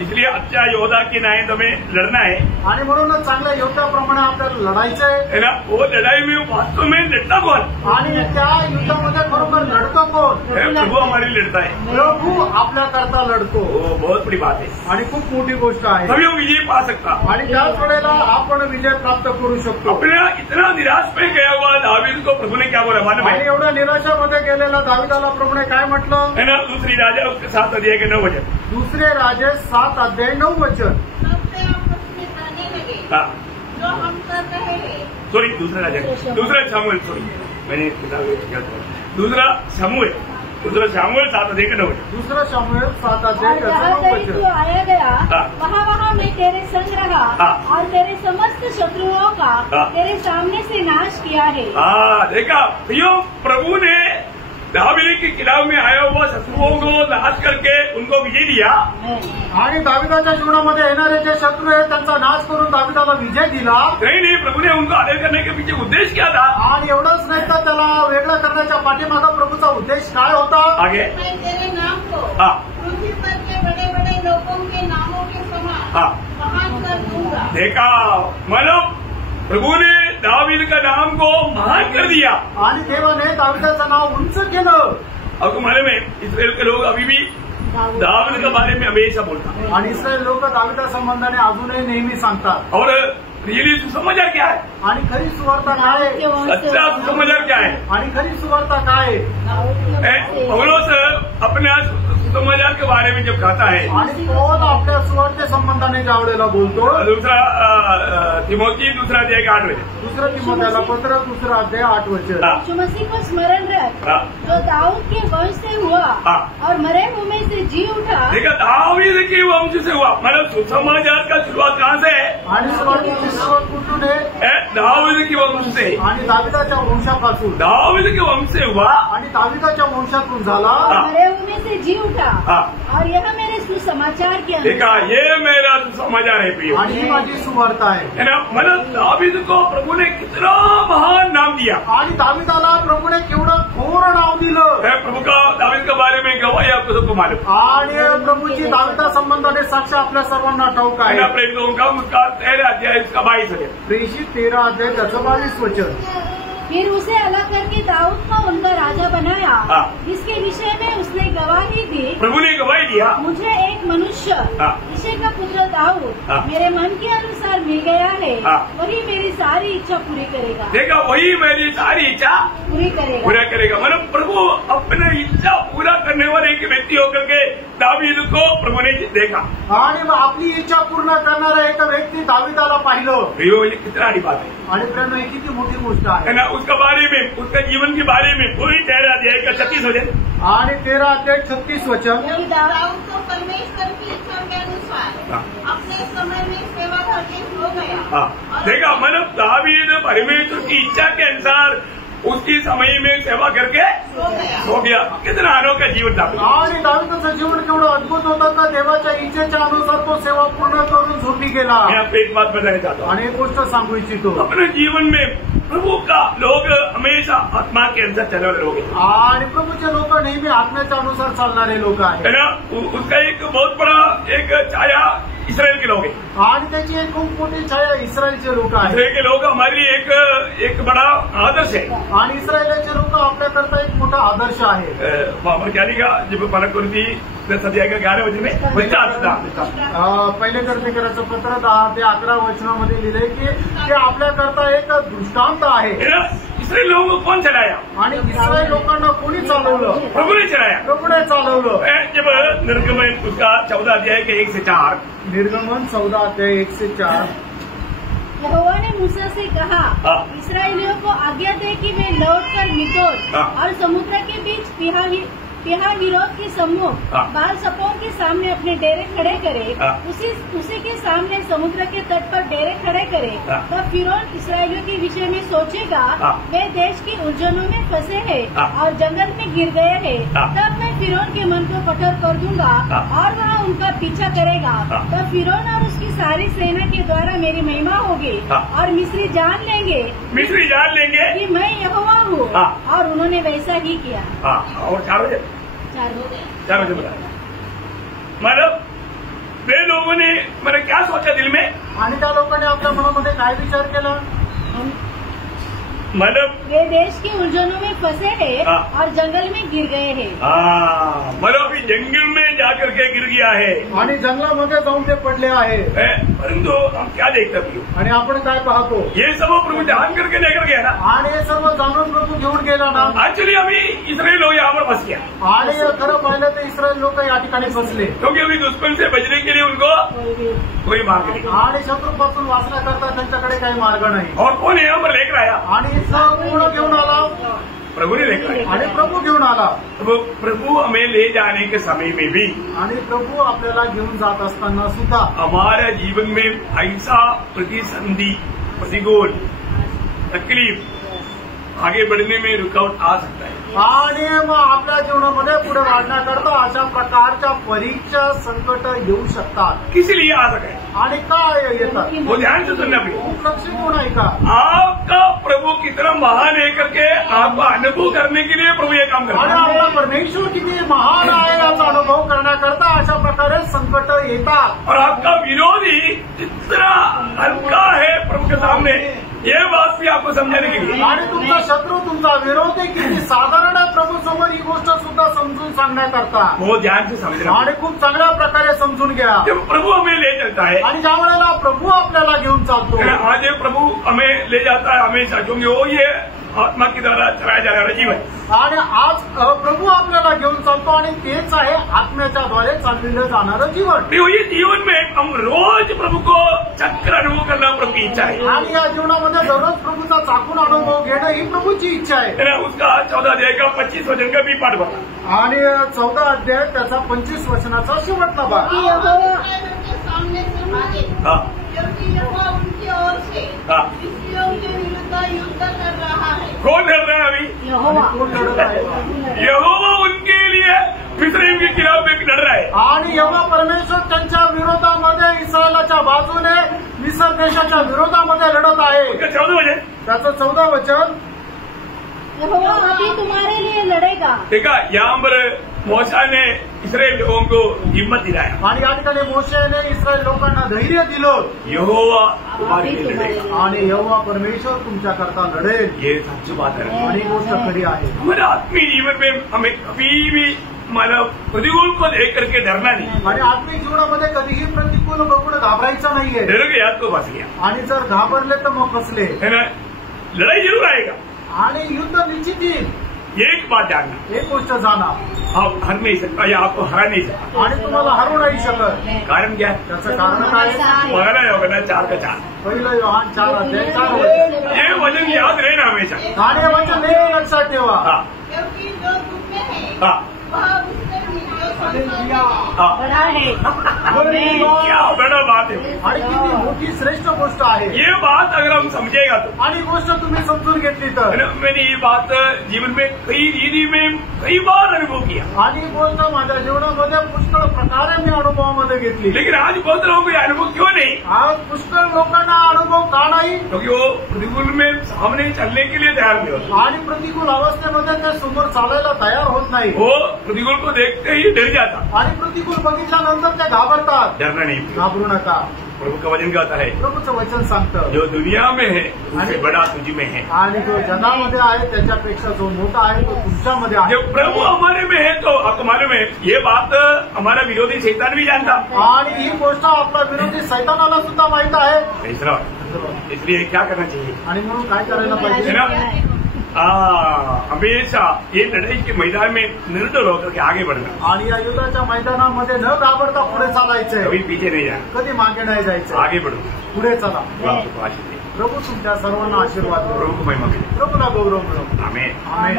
इसलिए अच्छा योद्धा की नाय हमें लड़ना है. आणि म्हणूनच चांगल्या योद्ध्याप्रमाणे आपल्याला लढायचंय है ना. वो लड़ाई में वास्तव में लड़ता कौन? आणि त्या युद्धामध्ये खरोखर लढतो कोण? प्रभु हमारे लिए लड़ता है. प्रभू आपल्याकरता लढतो. वो बहुत बड़ी बात है. आणि खूप मोठी गोष्ट आहे. तभी वो विजय पा सकता. आणि त्याच वेळेला आपण विजय प्राप्त करू शकतो. अपना इतना निराश पे गया हुआ दावीद को प्रभु ने क्या बोला मालूम आणि है? एवढ्या निराशामध्ये गेलेला दावीदाला प्रभूने काय म्हटलं? है ना, दूसरी राजा उसके 7 अध्याय के 9 वचन. दुसरे राजे 7 अध्याय 9 वचन. सबसे आपस में कहने लगे, जो हम कर रहे हैं. सॉरी, दूसरा राजा, दूसरा शमूएल. सॉरी, मैंने दूसरा शमूएल 7 अध्याय के 9 वचन. दूसरा शमूएल 7 अध्याय का 9 वचन. आया गया वहाँ मैं तेरे संग रहा और तेरे समस्त शत्रुओं का तेरे सामने से नाश किया है. देखा प्रियो, प्रभु ने दावीद के खिलाफ में आया हुआ शत्रुओं को नाश करके उनको विजय दिया। आणि दाविदाच्या जीवनामध्ये येणारे जे शत्रू आहेत त्यांचा नाश करून दाविदाला विजय दिला। नहीं, प्रभु ने उनको आदेश करने के पीछे उद्देश्य क्या था? आणि एवढंच नाही तर त्याला वेगळं करण्याच्या पाठीमागे प्रभूचा उद्देश काय होता? आगे तेरे नाम को हाँ पृथ्वी पर के बड़े बड़े लोगों के नामों के समान हाँ महान कर दूंगा। देखा, मतलब प्रभु ने दावीद का नाम को महान कर दिया। आणि देवाने दाविदाचं नाव उंच केलं। अब तुम्हारे में इसराइल के लोग अभी भी दावीद के बारे में हमेशा बोलता है आणि इस्रायल लोक दाविदा संबंधाने अजूनही नेहमी सांगतात। और रियली सुसमाचार क्या है? आणि खरी सुवार्ता काय आहे? सच्चा सुसमाचार क्या है? आणि खरी सुवार्ता काय आहे? पौलुस अपने सुसमाचार के बारे में जब कहता है आणि पौल आपल्या सुवार्ते संबंधाने ज्या वेळेला बोलतो, दूसरा तिमोथी 2 अध्याय 8 में दुसरं तिमोथेला पत्र 2 अध्याय 8 वचन, जो मसीह को स्मरण रख, जो दाऊद के वंश से हुआ और मरे हुए में से जी उठा। देखा, दावीद के वंश से हुआ, मतलब सुसमाचार का शुरुआत कहाँ से है? आणि सुवार्तेची सुरुवात कुठून आहे? दावीद के वंश से, आणि दाविदाच्या वंशापासून। दावीद के वंश से हुआ आणि दाविदाच्या वंशातून झाला, मरे हुए में से जी उठा। हाँ। और यह मेरे सुसमाचार के देखा, ये मेरा सुसमाचार है प्रिय, आणि ही माझी सुवार्ता आहे ना। मतलब दावीद को प्रभु ने कितना महान नाम दिया। आणि दाविदाला प्रभूने केवढं थोर नाव दिलं। प्रभु का दावीद के बारे में गवाही आपको सबको मालूम आणि प्रभूची दाविदा संबंधाने साक्ष आपल्या सर्वांना ठाऊक है आहे। ना। प्रेमिकों का उसका 13 अध्याय इसका 22 है। प्रेषित 13 अध्याय त्याचं 22 वचन। फिर उसे अलग करके दाऊद को उनका राजा बनाया। हाँ। इसके विषय में उसने गवाही दी, प्रभु ने गवाही दिया, मुझे एक मनुष्य हाँ। इसे का पुत्र दाऊद हाँ। मेरे मन के अनुसार मिल गया है। हाँ। वही मेरी सारी इच्छा पूरी करेगा। देखा, वही मेरी सारी इच्छा पूरी करेगा। पूरा करेगा। मतलब प्रभु अपने इच्छा पूरा करने वाले एक व्यक्ति होकर के दावीद को प्रभु ने देखा। आणि मग आपली इच्छा पूर्ण करणारा एक व्यक्ती दाविदाला पाहिलं। ये कितना बड़ी बात है, आणि प्रेम ही किती मोठी गोष्ट आहे है ना। उसका बारे में, उसका जीवन के बारे में पूरी 13 अध्याय का 36 वचन आणि 13 अध्याय 36 वचन। दाऊद को परमेश्वर की इच्छा के अनुसार हाँ। अपने समय में सेवा करके हो गया। हाँ, देखा, मतलब दावीद परमेश्वर की इच्छा के अनुसार उसकी समय में सेवा करके हो गया। कितना अनोखा जीवन था। आणि दाविदाचं जीवन केवढं अद्भुत होतं का देवाच्या इच्छेच्या अनुसार तो सेवा पूर्ण करून झोपी गेला। मैं आपको एक बात बताना चाहता हूँ, आणि एक गोष्ट सांगू इच्छितो, अपने जीवन में प्रभु का लोग हमेशा आत्मा के अंदर चले वाले लोग हैं, आणि प्रभूचे लोक नेहमी आत्म्याच्या अनुसार चालणारे लोक आहेत। है ना। उसका एक बहुत बड़ा एक छाया इसराइल के लोग हैं। आणि त्याची एक खूप मोठी छाया इस्रायलचे लोक आहेत। इसराइल के लोग हमारे लिए एक बड़ा आदर्श है। आणि इस्रायलचे लोक आपल्याकरता एक मोठा आदर्श आहे। वैज्ञानिका जब फरक करून ती 10 अध्याय का 11 वचन में बच्चा पहिले कर्तेकराचं पत्र 10 ते 11 वचनामध्ये लिहिलंय की ते आपल्याकरता एक दृष्टांत आहे। इसराइल लोगों को कौन चलाया? आणि इस्रायल लोकांना कोणी चालवलं? प्रभु ने चलाया। प्रभूने चालवलं। जब निर्गमन उसका 14 अध्याय के 1 से 4, निर्गमन 14 अध्याय 1 से 4, यहोवा ने मूसा से कहा, हाँ। इसराइलियों को आज्ञा दे कि वे लौटकर मिदोन हाँ। और समुद्र के बीच पिहाहिरोत के सम्मुख हाँ। बाल सपोर के सामने अपने डेरे खड़े करे। हाँ। उसी के सामने समुद्र के तट पर डेरे खड़े करे। हाँ। तब फिरौन इसराइलियों के विषय में सोचेगा, हाँ। वे देश की उलझनों में फंसे हैं हाँ। और जंगल में गिर गए हैं। हाँ। तब मैं फिरौन के मन को कठोर कर दूंगा हाँ। और वह उनका पीछा करेगा। हाँ। तब फिरौन और उसकी सारी सेना के द्वारा मेरी महिमा होगी हाँ। और मिस्री जान लेंगे कि मैं यहोवा हूँ। हाँ। और उन्होंने वैसा ही किया। हाँ, और 4 बजे 4 बजे बताया। मतलब वे लोगों ने मैंने क्या सोचा दिल में? आणि त्या लोकांनी आपल्या मनामध्ये काय विचार केला? मतलब वे देश की उलझनों में फंसे हैं हाँ। और जंगल में गिर गए हैं। मतलब अभी जंगल में जाकर के गिर गया है। आणि जंगलामध्ये जाऊन ते पडले आहे। परंतु हम क्या देखते हैं? आणि आपण काय पाहतो? ये सब प्रभु ध्यान करके लेकर गया ना। आणि हे सर्व जाणून प्रभू घेऊन गेला ना। एक्चुअली अभी इसराइल लोग यहाँ पर फंस गया। आणि खरं पाहिलं तर इस्रायल लोक या ठिकाणी फसले, क्योंकि अभी दुश्मन से बचने के लिए उनको कोई मार्ग नहीं। आणि शत्रूपासून वाचण्याकरता त्यांच्याकडे काही मार्ग नाही। और कौन यहाँ पर लेकर आया? आणि कोण घेऊन आला? प्रभु ने लेकर आया। आणि प्रभू घेऊन आला। प्रभु हमें ले जाने के समय में भी, आणि प्रभू आपल्याला घेऊन जात असताना सुद्धा हमारे जीवन में ऐसा प्रतिसंधि, प्रतिकूल, तकलीफ आगे बढ़ने में रुकावट आ सकता है। आणि मग आपल्या जीवनामध्ये पुढे वाढण्याकरता अशा प्रकारच्या परीक्षा संकट येऊ शकतात। किस लिए आ सके आणि काय येतात वो ध्यान से सुनना पड़ेगा। खूप लक्ष देऊन ऐका। आपका प्रभु कितना महान है करके आपका अनुभव करने के लिए प्रभु ये काम करता आणि है। आपला परमेश्वर किती महान आहे याचा अनुभव करण्याकरता अशा प्रकारे संकट येतात। और आपका विरोधी कितना हल्का है प्रभु के सामने, ये बात भी आपको समझाने के लिए। आणि तुमचा शत्रू तुमचा विरोधी किती साधारण आहे प्रभू समोर ही गोष्ट सुद्धा समजून सांगण्याकरता वो ध्यान से समझना। आणि खूप चांगल्या प्रकारे समजून घ्या। जब प्रभु हमें ले चलता है, आणि ज्या वेळेला प्रभू आपल्याला घेऊन चालतो आज ये प्रभु हमें ले जाता है हमेशा, क्योंकि वो ये आत्मा की द्वारा चलाया जा रहा जीवन। आणि आज प्रभू आपल्याला घेऊन चालतो आणि तेच आहे आत्म्याच्या द्वारे चालविलं जाणारं जीवन। ये जीवन में हम रोज प्रभु को चक्र अनुभव करना प्रभु की इच्छा है। आणि या जीवनामध्ये दररोज प्रभूचा चाकून अनुभव घेणं ही प्रभूची इच्छा आहे। उसका 14 अध्याय का 25 वचन का भी पाठ बता। आणि 14 अध्याय त्याचा 25 वचनाचा शेवटला भाग। के सामने से भागे, हाँ क्योंकि यहोवा उनकी ओर से हाँ। इसलिए उनके विरुद्ध युद्ध कर रहा है। कौन लड़ रहा है अभी? आणि कोण लढत आहे? यहोवा उनके लिए मिस्रईम के खिलाफ एक लड़ रहा है। आणि यहोवा परमेश्वर त्यांच्या विरोधामध्ये इस्रायलाच्या बाजूने मिस्र देशाच्या विरोधामध्ये लढत आहे। उसका 14 वचन त्याचं 14 वचन यहोवा अभी तुम्हारे लिए लड़ेगा। देखा, यहाँ पर मूसा ने इस्राएल लोगों को हिम्मत दिलाया आणि या ठिकाणी मोशेने इस्रायल लोकांना धैर्य दिलं। यहोवा तुम्हारे अभी लिए तुम्हारे लड़ेगा। लिए। आणि यहोवा परमेश्वर तुमच्याकरता लढेल। ये सच्ची बात है। आणि ही गोष्ट खरी आहे। हमारे आत्मीय जीवन में हमें कभी भी मानव प्रतिकूल को देख करके डरना नहीं। आणि आत्मिक जीवनामध्ये कधीही प्रतिकूल बघून घाबरायचं नाहीये। डर गया तो फंस गया, आणि जर घाबरले तर मग फसले। है ना। लड़ाई जरूर आएगा, आणि युद्ध निश्चित येईल। एक बात जानना, एक गोष्ट जाणा, आप हर नहीं सकता या आपको हरा नहीं सकता। आणि तुम्हाला हरवू नाही शकत। कारण क्या है? त्याचं कारण काय? पहला योगना 4 का 4। पहिलं योहान 4 अध्याय 4 वचन। ये वचन याद रहना हमेशा। आणि हे वचन नेहमी लक्षात ठेवा। हाँ क्योंकि जो तुम में है हाँ वह उससे जो संतोष है। हाँ, बड़ा है। क्या बड़ा बात है। आणि किती मोठी श्रेष्ठ गोष्ट आहे। ये बात अगर हम समझेगा तो, आणि गोष्ट तुम्ही समजून घेतली तर, मैंने ये बात जीवन में कई रीति में कई बार अनुभव किया, आणि ही गोष्ट माझ्या जीवनामध्ये पुष्कळ प्रकारे मी अनुभवामध्ये घेतली। लेकिन आज बहुत लोगों को ये अनुभव क्यों नहीं? आज पुष्कळ लोकांना अनुभव का नाही? क्योंकि वो प्रतिकूल में सामने चलने के लिए तैयार नहीं होते। आणि प्रतिकूल अवस्थेमध्ये ते समोर चालायला तयार होत नाही। वो प्रतिकूल को देखते ही डर जाता। आणि प्रतिकूल बघितल्यानंतर ते घाबरतात। डरना नहीं। घाबरू नका। प्रभु का वचन कहता है, प्रभूचं वचन सांगतं, जो दुनिया में है उससे बड़ा तुझ में है। आणि जो जगामध्ये आहे त्याच्यापेक्षा जो मोठा आहे तो तुमच्यामध्ये आहे। जब प्रभु हमारे में है तो आपको मालूम है, ये बात हमारा विरोधी शैतान भी जानता। आणि ही गोष्ट आपला विरोधी सैतानाला सुद्धा माहित आहे। तीसरा, इसलिए क्या करना चाहिए? आणि म्हणून काय करायला पाहिजे? है ना? हमेशा ये लड़ाई के मैदान में निर्दल होकर के आगे बढ़ना, आणि या युद्धाच्या मैदानामध्ये न घाबरता पुढे चालायचंय। कभी पीछे नहीं जाना, कधी मागे नाही जायचं। आगे बढ़ो। पुढे चला। प्रभु आपको आशीष दे। प्रभू तुमच्या सर्वांना आशीर्वाद देतो। प्रभु को महिमा मिले। प्रभूला गौरव मिळो। आमेन। आमेन।